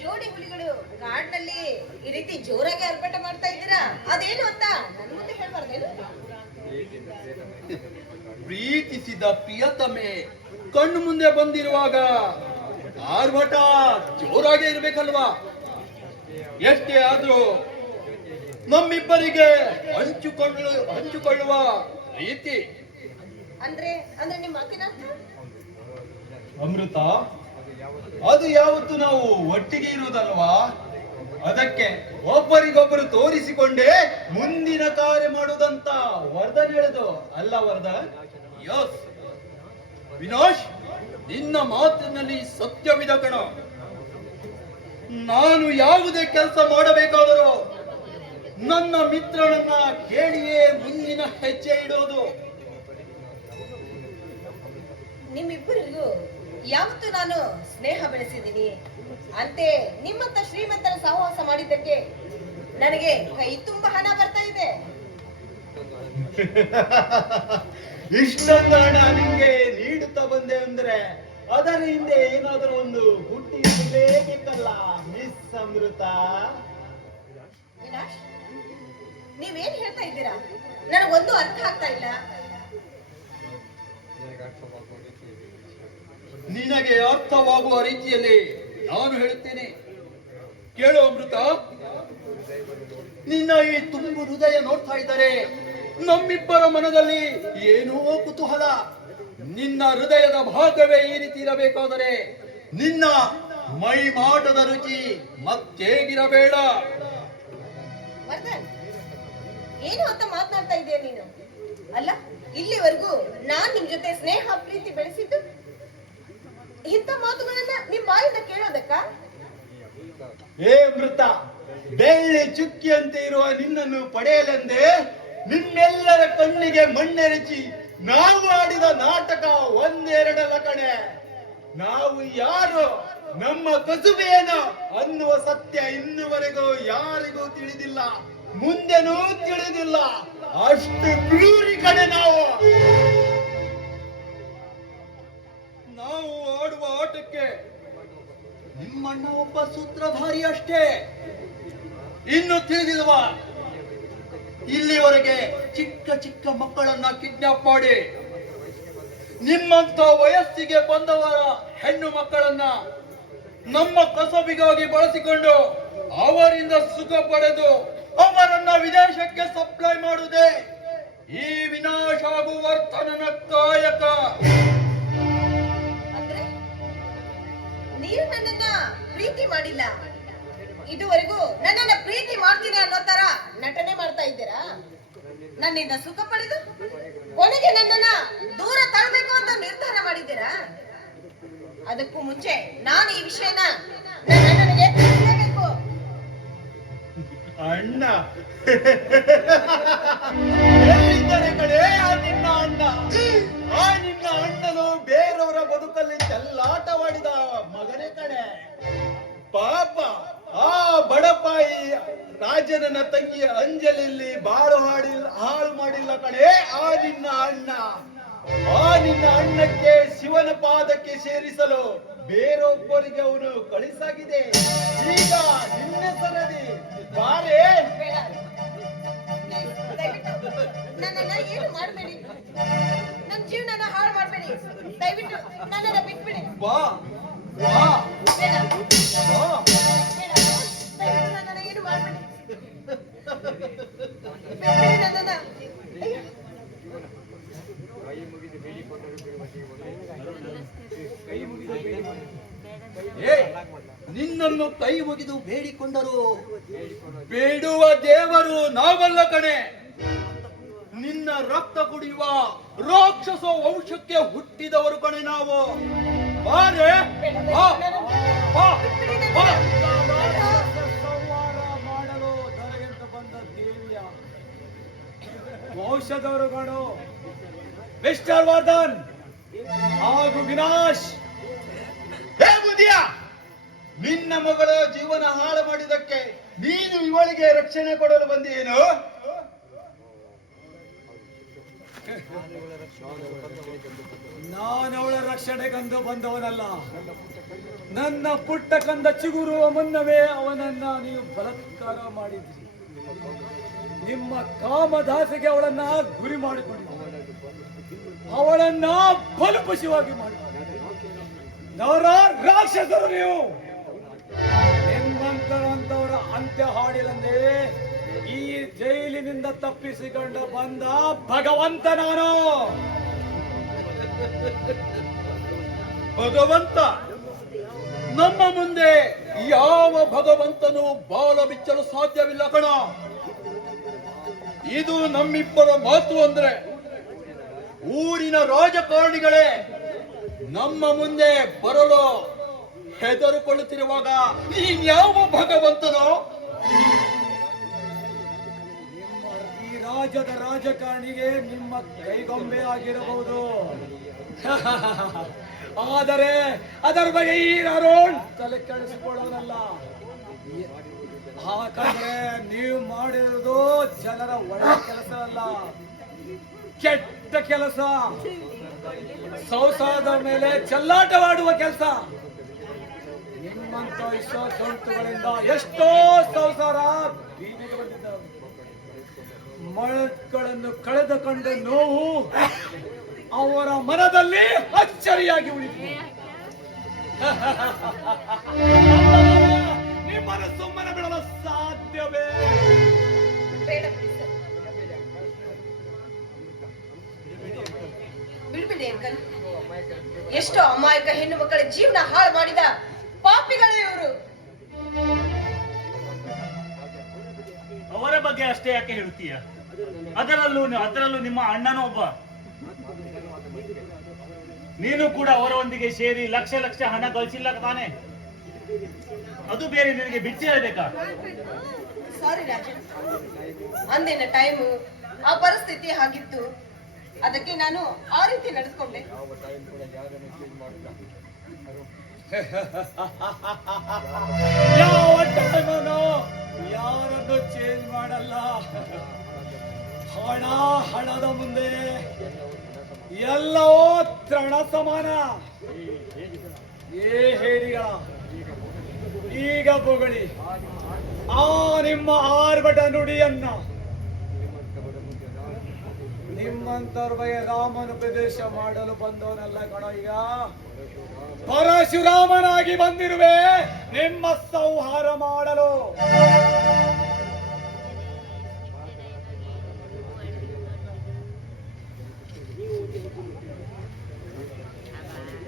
ಜೋಡಿ ಹುಲಿಗಳು ಕಾಡಿನಲ್ಲಿ ಈ ರೀತಿ ಜೋರಾಗಿ ಆರ್ಭಟ ಮಾಡ್ತಾ ಇದ್ದೀರಾ? ಅದೇನು ಅಂತ ನನ್ನ ಮುಂದೆ ಹೇಳ್ಬಾರ್ದೇನು? ಪ್ರೀತಿಸಿದ ಪ್ರಿಯತಮೆ ಕಣ್ಣು ಮುಂದೆ ಬಂದಿರುವಾಗ ಆರ್ಭಟ ಜೋರಾಗಿ ಇರ್ಬೇಕಲ್ವಾ? ಎಷ್ಟೇ ಆದ್ರೂ ನಮ್ಮಿಬ್ಬರಿಗೆ ಹಂಚಿಕೊಳ್ಳುವ ರೀತಿ. ಅಂದ್ರೆ ನಿಮ್ಮ ಮಾತಿನ ಅರ್ಥ? ಅಮೃತ, ಅದು ಯಾವತ್ತು ನಾವು ಒಟ್ಟಿಗೆ ಇರುವುದಲ್ವಾ? ಅದಕ್ಕೆ ಒಬ್ಬರಿಗೊಬ್ಬರು ತೋರಿಸಿಕೊಂಡೇ ಮುಂದಿನ ಕಾರ್ಯ ಮಾಡುವುದಂತ ವರ್ಧನ್ ಹೇಳುದು ಅಲ್ಲ ವರ್ಧನ್? ಯಸ್ ವಿನಾಶ್, ನಿನ್ನ ಮಾತಿನಲ್ಲಿ ಸತ್ಯವಿದ ಕಣ. ನಾನು ಯಾವುದೇ ಕೆಲಸ ಮಾಡಬೇಕಾದರೂ ನನ್ನ ಮಿತ್ರನನ್ನ ಕೇಳಿಯೇ ಮುಂದಿನ ಹೆಜ್ಜೆ ಇಡೋದು. ನಿಮ್ಮಿಬ್ಬರಿಗೂ ಯಾವತ್ತು ನಾನು ಸ್ನೇಹ ಬೆಳೆಸಿದ್ದೀನಿ ಅಂತೆ ನಿಮ್ಮಂತ ಶ್ರೀಮಂತರ ಸಹವಾಸ ಮಾಡಿದ್ದಕ್ಕೆ ನನಗೆ ಕೈ ತುಂಬಾ ಹಣ ಬರ್ತಾ ಇದೆ. ಇಷ್ಟೊಂದು ಹಣ ನಿಂಗೆ ನೀಡುತ್ತಾ ಬಂದೆ ಅಂದ್ರೆ ಅದರ ಹಿಂದೆ ಏನಾದರೂ ಒಂದು ಹುಟ್ಟಿ ಇರಲೇಬೇಕಲ್ಲ ಮಿಸ್ ಅಮೃತ. ವಿನಾಶ್, ನೀವೇನ್ ಹೇಳ್ತಾ ಇದ್ದೀರಾ? ನನಗೊಂದು ಅರ್ಥ ಆಗ್ತಾ ಇಲ್ಲ. ನಿನಗೆ ಅರ್ಥವಾಗುವ ರೀತಿಯಲ್ಲಿ ನಾನು ಹೇಳುತ್ತೇನೆ, ಕೇಳು ಅಮೃತ. ನಿನ್ನ ಈ ತುಂಬು ಹೃದಯ ನೋಡ್ತಾ ಇದ್ದರೆ ನಮ್ಮಿಬ್ಬರ ಮನದಲ್ಲಿ ಏನೋ ಕುತೂಹಲ. ನಿನ್ನ ಹೃದಯದ ಭಾಗವೇ ಈ ರೀತಿ ಇರಬೇಕಾದರೆ ನಿನ್ನ ಮೈ ಮಾಟದ ರುಚಿ ಮತ್ತೇಗಿರಬೇಡ. ವರ್ಧನ್, ಏನು ಅಂತ ಮಾತನಾಡ್ತಾ ಇದೀಯ ನೀನು? ಅಲ್ಲ, ಇಲ್ಲಿವರೆಗೂ ನಾನ್ ನಿಮ್ ಜೊತೆ ಸ್ನೇಹ ಪ್ರೀತಿ ಬೆಳೆಸಿದ್ದು ಇಂಥ ಮಾತುಗಳನ್ನ ನಿಮ್ ಬಾಯಿಂದ ಕೇಳೋದಕ್ಕ? ಏ ಅಮೃತ, ಬೆಳ್ಳಿ ಚುಕ್ಕಿಯಂತೆ ಇರುವ ನಿನ್ನನ್ನು ಪಡೆಯಲೆಂದೇ ನಿಮ್ಮೆಲ್ಲರ ಕಣ್ಣಿಗೆ ಮಣ್ಣೆರಚಿ ನಾವು ಆಡಿದ ನಾಟಕ ಒಂದೆರಡಲ್ಲ ಕಣೆ. ನಾವು ಯಾರು, ನಮ್ಮ ಕಸುಬೇನು ಅನ್ನುವ ಸತ್ಯ ಇನ್ನುವರೆಗೂ ಯಾರಿಗೂ ತಿಳಿದಿಲ್ಲ, ಮುಂದೆನೂ ತಿಳಿದಿಲ್ಲ. ಅಷ್ಟು ಕ್ರೂರಿ ಕಣೆ ನಾವು. ನಾವು ಆಡುವ ನಿಮ್ಮಣ್ಣ ಒಬ್ಬ ಸೂತ್ರಧಾರಿ ಅಷ್ಟೇ. ಇನ್ನು ತಿಳಿದಿಲ್ವಾ? ಇಲ್ಲಿವರೆಗೆ ಚಿಕ್ಕ ಚಿಕ್ಕ ಮಕ್ಕಳನ್ನ ಕಿಡ್ನಾಪ್ ಮಾಡಿ ನಿಮ್ಮಂತ ವಯಸ್ಸಿಗೆ ಬಂದವರ ಹೆಣ್ಣು ಮಕ್ಕಳನ್ನ ನಮ್ಮ ಕಸಬಿಗಾಗಿ ಬಳಸಿಕೊಂಡು ಅವರಿಂದ ಸುಖ ಪಡೆದು ಅವರನ್ನ ವಿದೇಶಕ್ಕೆ ಸಪ್ಲೈ ಮಾಡುವುದೇ ಈ ವಿನಾಶ ಆಗುವರ್ತನನ ಕಾಯಕ. ಅಂದ್ರೆ ನೀವು ನನ್ನನ್ನ ಪ್ರೀತಿ ಮಾಡಿಲ್ಲ, ಇದುವರೆಗೂ ನನ್ನನ್ನ ಪ್ರೀತಿ ಮಾಡ್ತೀನಿ ಅನ್ನೋ ತರ ನಟನೆ ಮಾಡ್ತಾ ಇದ್ದೀರಾ. ನನ್ನಿಂದ ಸುಖ ಪಡೆದು ಕೊನೆಗೆ ನನ್ನನ್ನ ದೂರ ತಳ್ಳಬೇಕು ಅಂತ ನಿರ್ಧಾರ ಮಾಡಿದ್ದೀರಾ. ಅದಕ್ಕೂ ಮುಂಚೆ ನಾನು ಈ ವಿಷಯನ ನನ್ನ ಅಣ್ಣನಿಗೆ ತಿಳಿಸಲೇಬೇಕು. ಅಣ್ಣ ಎಲ್ಲಿದ್ದಾರೆ ಕಡೆ ಆ ನಿನ್ನ ಅಣ್ಣ? ಆ ನಿನ್ನ ಅಣ್ಣನು ಬೇರೆಯವರ ಬದುಕಲ್ಲಿ ಚೆಲ್ಲಾಟವಾಡಿದ ಮಗನೇ ಕಡೆ. ಪಾಪ ಆ ಬಡಪಾಯಿ ರಾಜನ ತಂಗಿ ಅಂಜಲಿಯಲ್ಲಿ ಬಾಳು ಹಾಳು ಮಾಡಿಲ್ಲ ಕಡೆ ಆ ನಿನ್ನ ಅಣ್ಣ. ಆ ನಿನ್ನ ಅಣ್ಣಕ್ಕೆ ಶಿವನ ಪಾದಕ್ಕೆ ಸೇರಿಸಲು ಬೇರೊಬ್ಬರಿಗೆ ಅವನು ಕಳಿಸಾಗಿದೆ. ಈಗ ನಿನ್ನ ಸರದಿ ಬಾರೆ. ಬೇಡ, ದಯವಿಟ್ಟು ನನ್ನನ್ನ ಏನು ಮಾಡಬೇಡಿ, ನನ್ನ ಜೀವನನ ಹಾಳು ಮಾಡಬೇಡಿ. ದಯವಿಟ್ಟು ನನ್ನನ್ನ ಬಿಟ್ಬಿಡಿ. ಬಾ ಬಾ ಬೇಡ ಬಾ. ಬೇಡ, ದಯವಿಟ್ಟು ನನ್ನನ್ನ ಏನು ಮಾಡಬೇಡಿ. ಬಿಟ್ಬಿಡಿ ನನ್ನನ್ನ. ನಿನ್ನನ್ನು ಕೈ ಮುಗಿದು ಬೇಡಿಕೊಂಡರು ಬೇಡುವ ದೇವರು ನಾವಲ್ಲ ಕಣೆ. ನಿನ್ನ ರಕ್ತ ಕುಡಿಯುವ ರಾಕ್ಷಸ ವಂಶಕ್ಕೆ ಹುಟ್ಟಿದವರು ಕಣೆ ನಾವು. ಬಾರೆ ಬಾ, ಬಾ, ಬಾ. ಸಂಹಾರ ಮಾಡಲು ಧರೆಯಂತ ಬಂದ ದೇವಿಯ ವಂಶದವರುಗಳು ಮಿಸ್ಟರ್ ವರ್ಧನ್ ಹಾಗೂ ವಿನಾಶ್. ಹೇ ಬುದ್ಧಿಯ, ನಿನ್ನ ಮಗಳ ಜೀವನ ಹಾಳು ಮಾಡಿದಕ್ಕೆ ನೀನು ಇವಳಿಗೆ ರಕ್ಷಣೆ ಕೊಡಲು ಬಂದಿಯೇನು? ನಾನು ಅವಳ ರಕ್ಷಣೆಗಂದು ಬಂದವನಲ್ಲ. ನನ್ನ ಪುಟ್ಟ ಕಂದ ಚಿಗುರುವ ಮುನ್ನವೇ ಅವನನ್ನ ನೀವು ಬಲಾತ್ಕಾರ ಮಾಡಿದ್ರಿ. ನಿಮ್ಮ ಕಾಮದಾಸೆಗೆ ಅವಳನ್ನ ಗುರಿ ಮಾಡಿಕೊಂಡಿದ್ರಿ, ಅವಳನ್ನ ಬಲಪಶುವಾಗಿ ಮಾಡಿದ್ರಿ. ರಾಕ್ಷಸರು ನೀವು. ನಿಮ್ಮಂತರಂತವರ ಅಂತ್ಯ ಹಾಡಿದಂತೆ ಈ ಜೈಲಿನಿಂದ ತಪ್ಪಿಸಿಕೊಂಡು ಬಂದ ಭಗವಂತ ನಾನು. ಭಗವಂತ? ನಮ್ಮ ಮುಂದೆ ಯಾವ ಭಗವಂತನು ಬಾಲ ಬಿಚ್ಚಲು ಸಾಧ್ಯವಿಲ್ಲ ಕಣ. ಇದು ನಮ್ಮಿಬ್ಬರ ಮಾತು ಅಂದ್ರೆ ಊರಿನ ರಾಜಕಾರಣಿಗಳೇ ನಮ್ಮ ಮುಂದೆ ಬರಲು ಹೆದರುಕೊಳ್ಳುತ್ತಿರುವಾಗ ನೀನ್ಯಾವ ಭಗವಂತನೋ? ಈ ರಾಜ್ಯದ ರಾಜಕಾರಣಿಗೆ ನಿಮ್ಮ ಕೈಗೊಂಬೆ ಆಗಿರಬಹುದು, ಆದರೆ ಅದರ ಬಗ್ಗೆ ಈ ಅರುಣ್ ತಲೆ ಕೆಡಿಸಿಕೊಳ್ಳೋನಲ್ಲ. ಯಾಕಂದ್ರೆ ನೀವು ಮಾಡಿರೋದು ಜನರ ಒಳ್ಳೆ ಕೆಲಸ ಅಲ್ಲ, ಕೆಟ್ಟ ಕೆಲಸ, ಸಂಸಾರದ ಮೇಲೆ ಚೆಲ್ಲಾಟವಾಡುವ ಕೆಲಸ. ನಿಮ್ಮಂತ ವಿಶ್ವಾಸಗಳಿಂದ ಎಷ್ಟೋ ಸಂಸಾರ ಬೀದಿಗೆ ಬಂದಿದ್ದಾವೆ. ಮಕ್ಕಳನ್ನು ಕಳೆದುಕೊಂಡ ನೋವು ಅವರ ಮನದಲ್ಲಿ ಅಚ್ಚರಿಯಾಗಿ ಉಳಿತು. ನಿಮ್ಮನ್ನು ಸುಮ್ಮನೆ ಬಿಡಲು ಸಾಧ್ಯವೇ? ಬೇಡ ಸರ್, ಬಿಡ್ಬಿಡಿ ಅಂಕಲ್. ಎಷ್ಟೋ ಅಮಾಯಕ ಹೆಣ್ಣು ಮಕ್ಕಳ ಜೀವನ ಹಾಳು ಮಾಡಿದ ಪಾಪಿಗಳು ಇವರು. ಅವರ ಬಗ್ಗೆ ಅಷ್ಟೇ ಯಾಕೆ ಹೇಳ್ತೀಯ? ಅದರಲ್ಲೂ ನಿಮ್ಮ ಅಣ್ಣನೂ ಒಬ್ಬ. ನೀನು ಕೂಡ ಅವರೊಂದಿಗೆ ಸೇರಿ ಲಕ್ಷ ಲಕ್ಷ ಹಣ ಗಳಿಸಿಲ್ಲ ತಾನೆ? ಅದು ಬೇರೆ ನಿನಗೆ ಬಿಚ್ಚಿ ಹೇಳ್ಬೇಕಾ? ಸಾರಿ ರಾಜ, ಅಂದಿನ ಟೈಮು ಆ ಪರಿಸ್ಥಿತಿ ಹಾಗಿತ್ತು, ಅದಕ್ಕೆ ನಾನು ಆ ರೀತಿ ನಡೆದುಕೊಂಡೆ. ಯಾವ ಟೈಮನ್ನು ಯಾರನ್ನು ಚೇಂಜ್ ಮಾಡಲ್ಲ. ಹಣದ ಮುಂದೆ ಎಲ್ಲವೂ ತೃಣ ಸಮಾನ. ಏ ಹೇರಿಗಳ ಈಗ ಪೊಗಳಿ ಆ ನಿಮ್ಮ ಆರ್ಭಟ ನುಡಿಯನ್ನ. ನಿಮ್ಮಂತವ್ರ ಬಗ್ಗೆ ರಾಮನ ಉಪದೇಶ ಮಾಡಲು ಬಂದವನಲ್ಲ ಕಣೋ. ಈಗ ಪರಶುರಾಮನಾಗಿ ಬಂದಿರುವೆ ನಿಮ್ಮ ಸಂಹಾರ ಮಾಡಲು.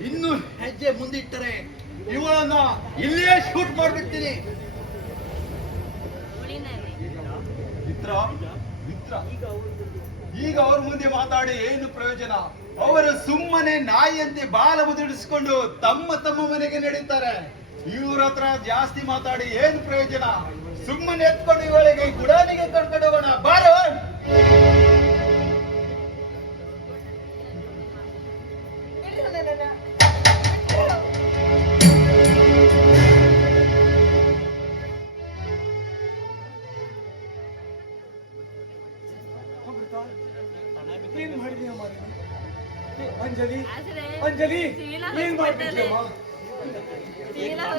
ಇನ್ನು ಹೆಜ್ಜೆ ಮುಂದಿಟ್ಟರೆ ಇವಳನ್ನ ಇಲ್ಲಿಯೇ ಶೂಟ್ ಮಾಡ್ಬಿಡ್ತೀನಿ. ಮಿತ್ರ ಮಿತ್ರ, ಈಗ ಅವ್ರ ಮುಂದೆ ಮಾತಾಡಿ ಏನು ಪ್ರಯೋಜನ? ಅವರು ಸುಮ್ಮನೆ ನಾಯಿಯಂತೆ ಬಾಲ ಮುದುಡಿಸಿಕೊಂಡು ತಮ್ಮ ತಮ್ಮ ಮನೆಗೆ ನಡೀತಾರೆ. ಇವ್ರ ಹತ್ರ ಜಾಸ್ತಿ ಮಾತಾಡಿ ಏನು ಪ್ರಯೋಜನ? ಸುಮ್ಮನೆ ಎತ್ಕೊಂಡು ಇವಳಿಗೆ ಗುಡಾನಿಗೆ ಕರ್ಕೊಂಡು ಹೋಗೋಣ ಬಾರೋ. ಏನ್ ಮಾಡಿದೀಯ ಅಂಜಲಿ? ಅಂಜಲಿ ಏನ್ ಮಾಡ್ಬಿಟ್ಟಿಯಮ್ಮ?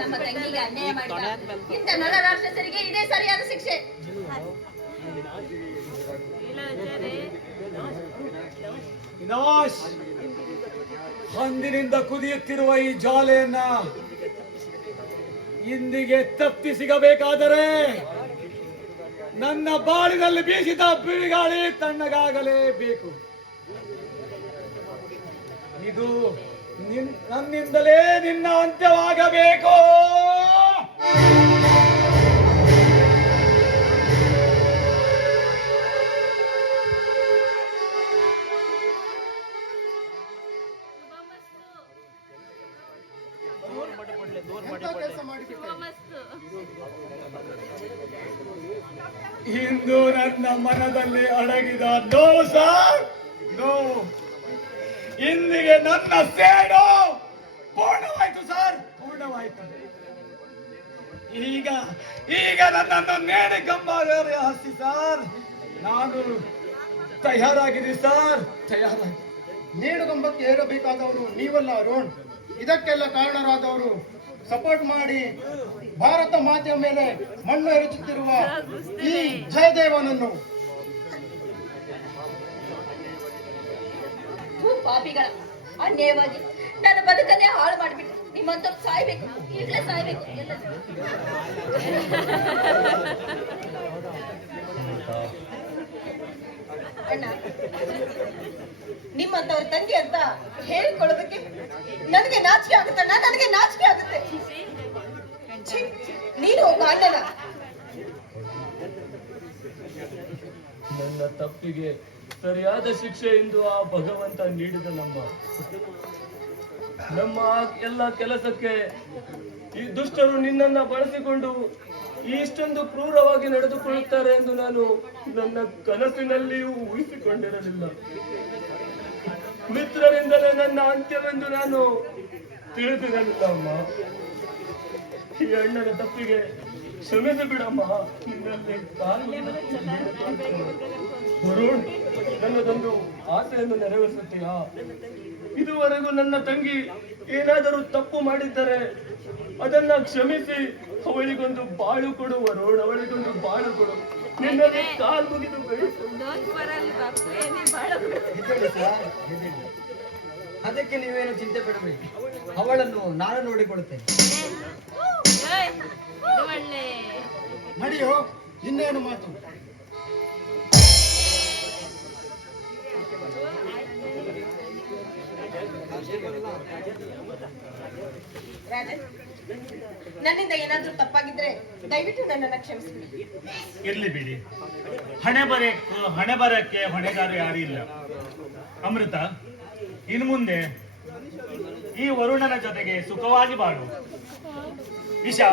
ನಮ್ಮ ತಂಗಿಗೆ ಅನ್ಯಾಯ ಮಾಡಿದ ಇಂಥ ನರ ರಾಕ್ಷಸರಿಗೆ ಇದೇ ಸರಿಯಾದ ಶಿಕ್ಷೆ. ವಿನಾಶ್, ಅಂದಿನಿಂದ ಕುದಿಯುತ್ತಿರುವ ಈ ಜ್ವಾಲೆಯನ್ನ ಇಂದಿಗೆ ತಪ್ಪಿ ಸಿಗಬೇಕಾದರೆ ನನ್ನ ಬಾಳಿನಲ್ಲಿ ಬೀಸಿದ ಬಿರುಗಾಳಿ ತಣ್ಣಗಾಗಲೇಬೇಕು. ಇದು ನನ್ನಿಂದಲೇ ನಿನ್ನ ಅಂತ್ಯವಾಗಬೇಕು. ಕೆಲಸ ಮಾಡಿಬಿಟ್ಟೆ. ಇಂದು ನನ್ನ ಮನದಲ್ಲಿ ಅಡಗಿದ ನೋವು ಸರ್, ನೋವು ಇಂದಿಗೆ ನನ್ನ ಸೇಡು ಪೂರ್ಣವಾಯ್ತು ಸರ್, ಪೂರ್ಣವಾಯ್ತು. ಈಗ ಈಗ ನನ್ನನ್ನು ನೇಣೆ ಕಂಬಾರೆ ಹಾಸಿ ಸರ್. ನಾನು ತಯಾರಾಗಿದ್ದೀನಿ ಸರ್, ತಯಾರಾಗಿ. ನೇಣುಗಂಬಕ್ಕೆ ಏರಬೇಕಾದವರು ನೀವಲ್ಲ ಅರುಣ್. ಇದಕ್ಕೆಲ್ಲ ಕಾರಣರಾದವರು ಸಪೋರ್ಟ್ ಮಾಡಿ ಭಾರತ ಮಾತೆಯ ಮೇಲೆ ಮಣ್ಣು ಎರಚುತ್ತಿರುವ ಈ ಜಯದೇವನನ್ನು. ಪಾಪಿಗಳ ಅನ್ಯಾಯವಾಗಿ ನನ್ನ ಬದುಕನ್ನೇ ಹಾಳು ಮಾಡಿಬಿಟ್ಟು ನಿಮ್ಮಂತವ್ರು ಸಾಯ್ಬೇಕು, ಈಗಲೇ ಸಾಯ್ಬೇಕು. ಅಣ್ಣ, ನಿಮ್ಮಂತವ್ರ ತಂಗಿ ಅಂತ ಹೇಳಿಕೊಳ್ಳೋದಕ್ಕೆ ನನಗೆ ನಾಚಿಕೆ ಆಗುತ್ತಣ್ಣ, ನನಗೆ ನಾಚಿಕೆ ಆಗುತ್ತೆ. ಛೀ, ನೀನು ಒಬ್ಬ ಅಣ್ಣನ. ನನ್ನ ತಪ್ಪಿಗೆ ಸರಿಯಾದ ಶಿಕ್ಷೆ ಎಂದು ಆ ಭಗವಂತ ನೀಡಿದ ನಮ್ಮ ಎಲ್ಲ ಕೆಲಸಕ್ಕೆ ಈ ದುಷ್ಟರು ನಿನ್ನನ್ನ ಬಳಸಿಕೊಂಡು ಇಷ್ಟೊಂದು ಕ್ರೂರವಾಗಿ ನಡೆದುಕೊಳ್ಳುತ್ತಾರೆ ಎಂದು ನಾನು ನನ್ನ ಕನಸಿನಲ್ಲಿಯೂ ಊಹಿಸಿಕೊಂಡಿರಲಿಲ್ಲ. ಮಿತ್ರರಿಂದಲೇ ನನ್ನ ಅಂತ್ಯವೆಂದು ನಾನು ತಿಳಿದಿರಲಿಲ್ಲ ಅಮ್ಮ. ಈ ಅಣ್ಣನ ತಪ್ಪಿಗೆ ಕ್ಷಮಿಸಿ ಬಿಡಮ್ಮ. ನಿನ್ನಲ್ಲಿ ವರುಣ್, ನನ್ನದೊಂದು ಆಸೆಯನ್ನು ನೆರವೇರಿಸುತ್ತೀಯಾ? ಇದುವರೆಗೂ ನನ್ನ ತಂಗಿ ಏನಾದರೂ ತಪ್ಪು ಮಾಡಿದ್ದರೆ ಅದನ್ನ ಕ್ಷಮಿಸಿ ಅವಳಿಗೊಂದು ಬಾಳು ಕೊಡು ವರುಣ್, ಅವಳಿಗೊಂದು ಬಾಳು ಕೊಡು. ನಿನ್ನಲ್ಲಿ ಕಾಲು ಮುಗಿದು ಅದಕ್ಕೆ ನೀವೇನು ಚಿಂತೆ ಪಡಬೇಡಿ, ಅವಳನ್ನು ನಾನು ನೋಡಿಕೊಳ್ಳುತ್ತೇನೆ. ನಡೆಯೋ, ಇನ್ನೇನು ಮಾತು? ರಾಜನ್, ನನ್ನಿಂದ ಏನಾದ್ರೂ ತಪ್ಪಾಗಿದ್ರೆ ದಯವಿಟ್ಟು ನನ್ನನ್ನು ಕ್ಷಮಿಸಿಬಿಡಿ. ಇರ್ಲಿ ಬಿಡಿ, ಹಣೆ ಬರಕ್ಕೆ ಹೊಣೆಗಾರ ಯಾರು ಇಲ್ಲ. ಅಮೃತ, ಇನ್ನು ಮುಂದೆ ಈ ವರುಣನ ಜೊತೆಗೆ ಸುಖವಾಗಿ ಬಾಳು. ಇಶಾ,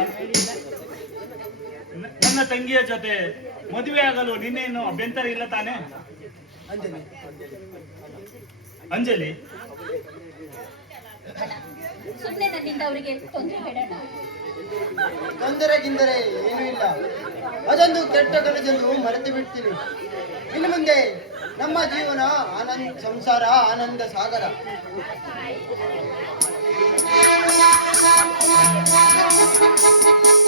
ನನ್ನ ತಂಗಿಯ ಜೊತೆ ಮದುವೆ ಆಗಲು ನಿನ್ನೇನು ಅಭ್ಯಂತರ ಇಲ್ಲ ತಾನೆ? ಅಂಜಲಿ, ಸುಮ್ಮನೆ ನನ್ನಿಂದ ಅವರಿಗೆ ತೊಂದರೆ ಬೇಡಣ್ಣ. ತೊಂದರೆಗಿಂದರೆ ಏನೂ ಇಲ್ಲ, ಅದೊಂದು ಕೆಟ್ಟ ಕನಸನ್ನು ಮರೆತು ಬಿಡ್ತೀನಿ. ಇನ್ನು ಮುಂದೆ ನಮ್ಮ ಜೀವನ ಸಂಸಾರ ಆನಂದ ಸಾಗರ. ಠಠಠಠ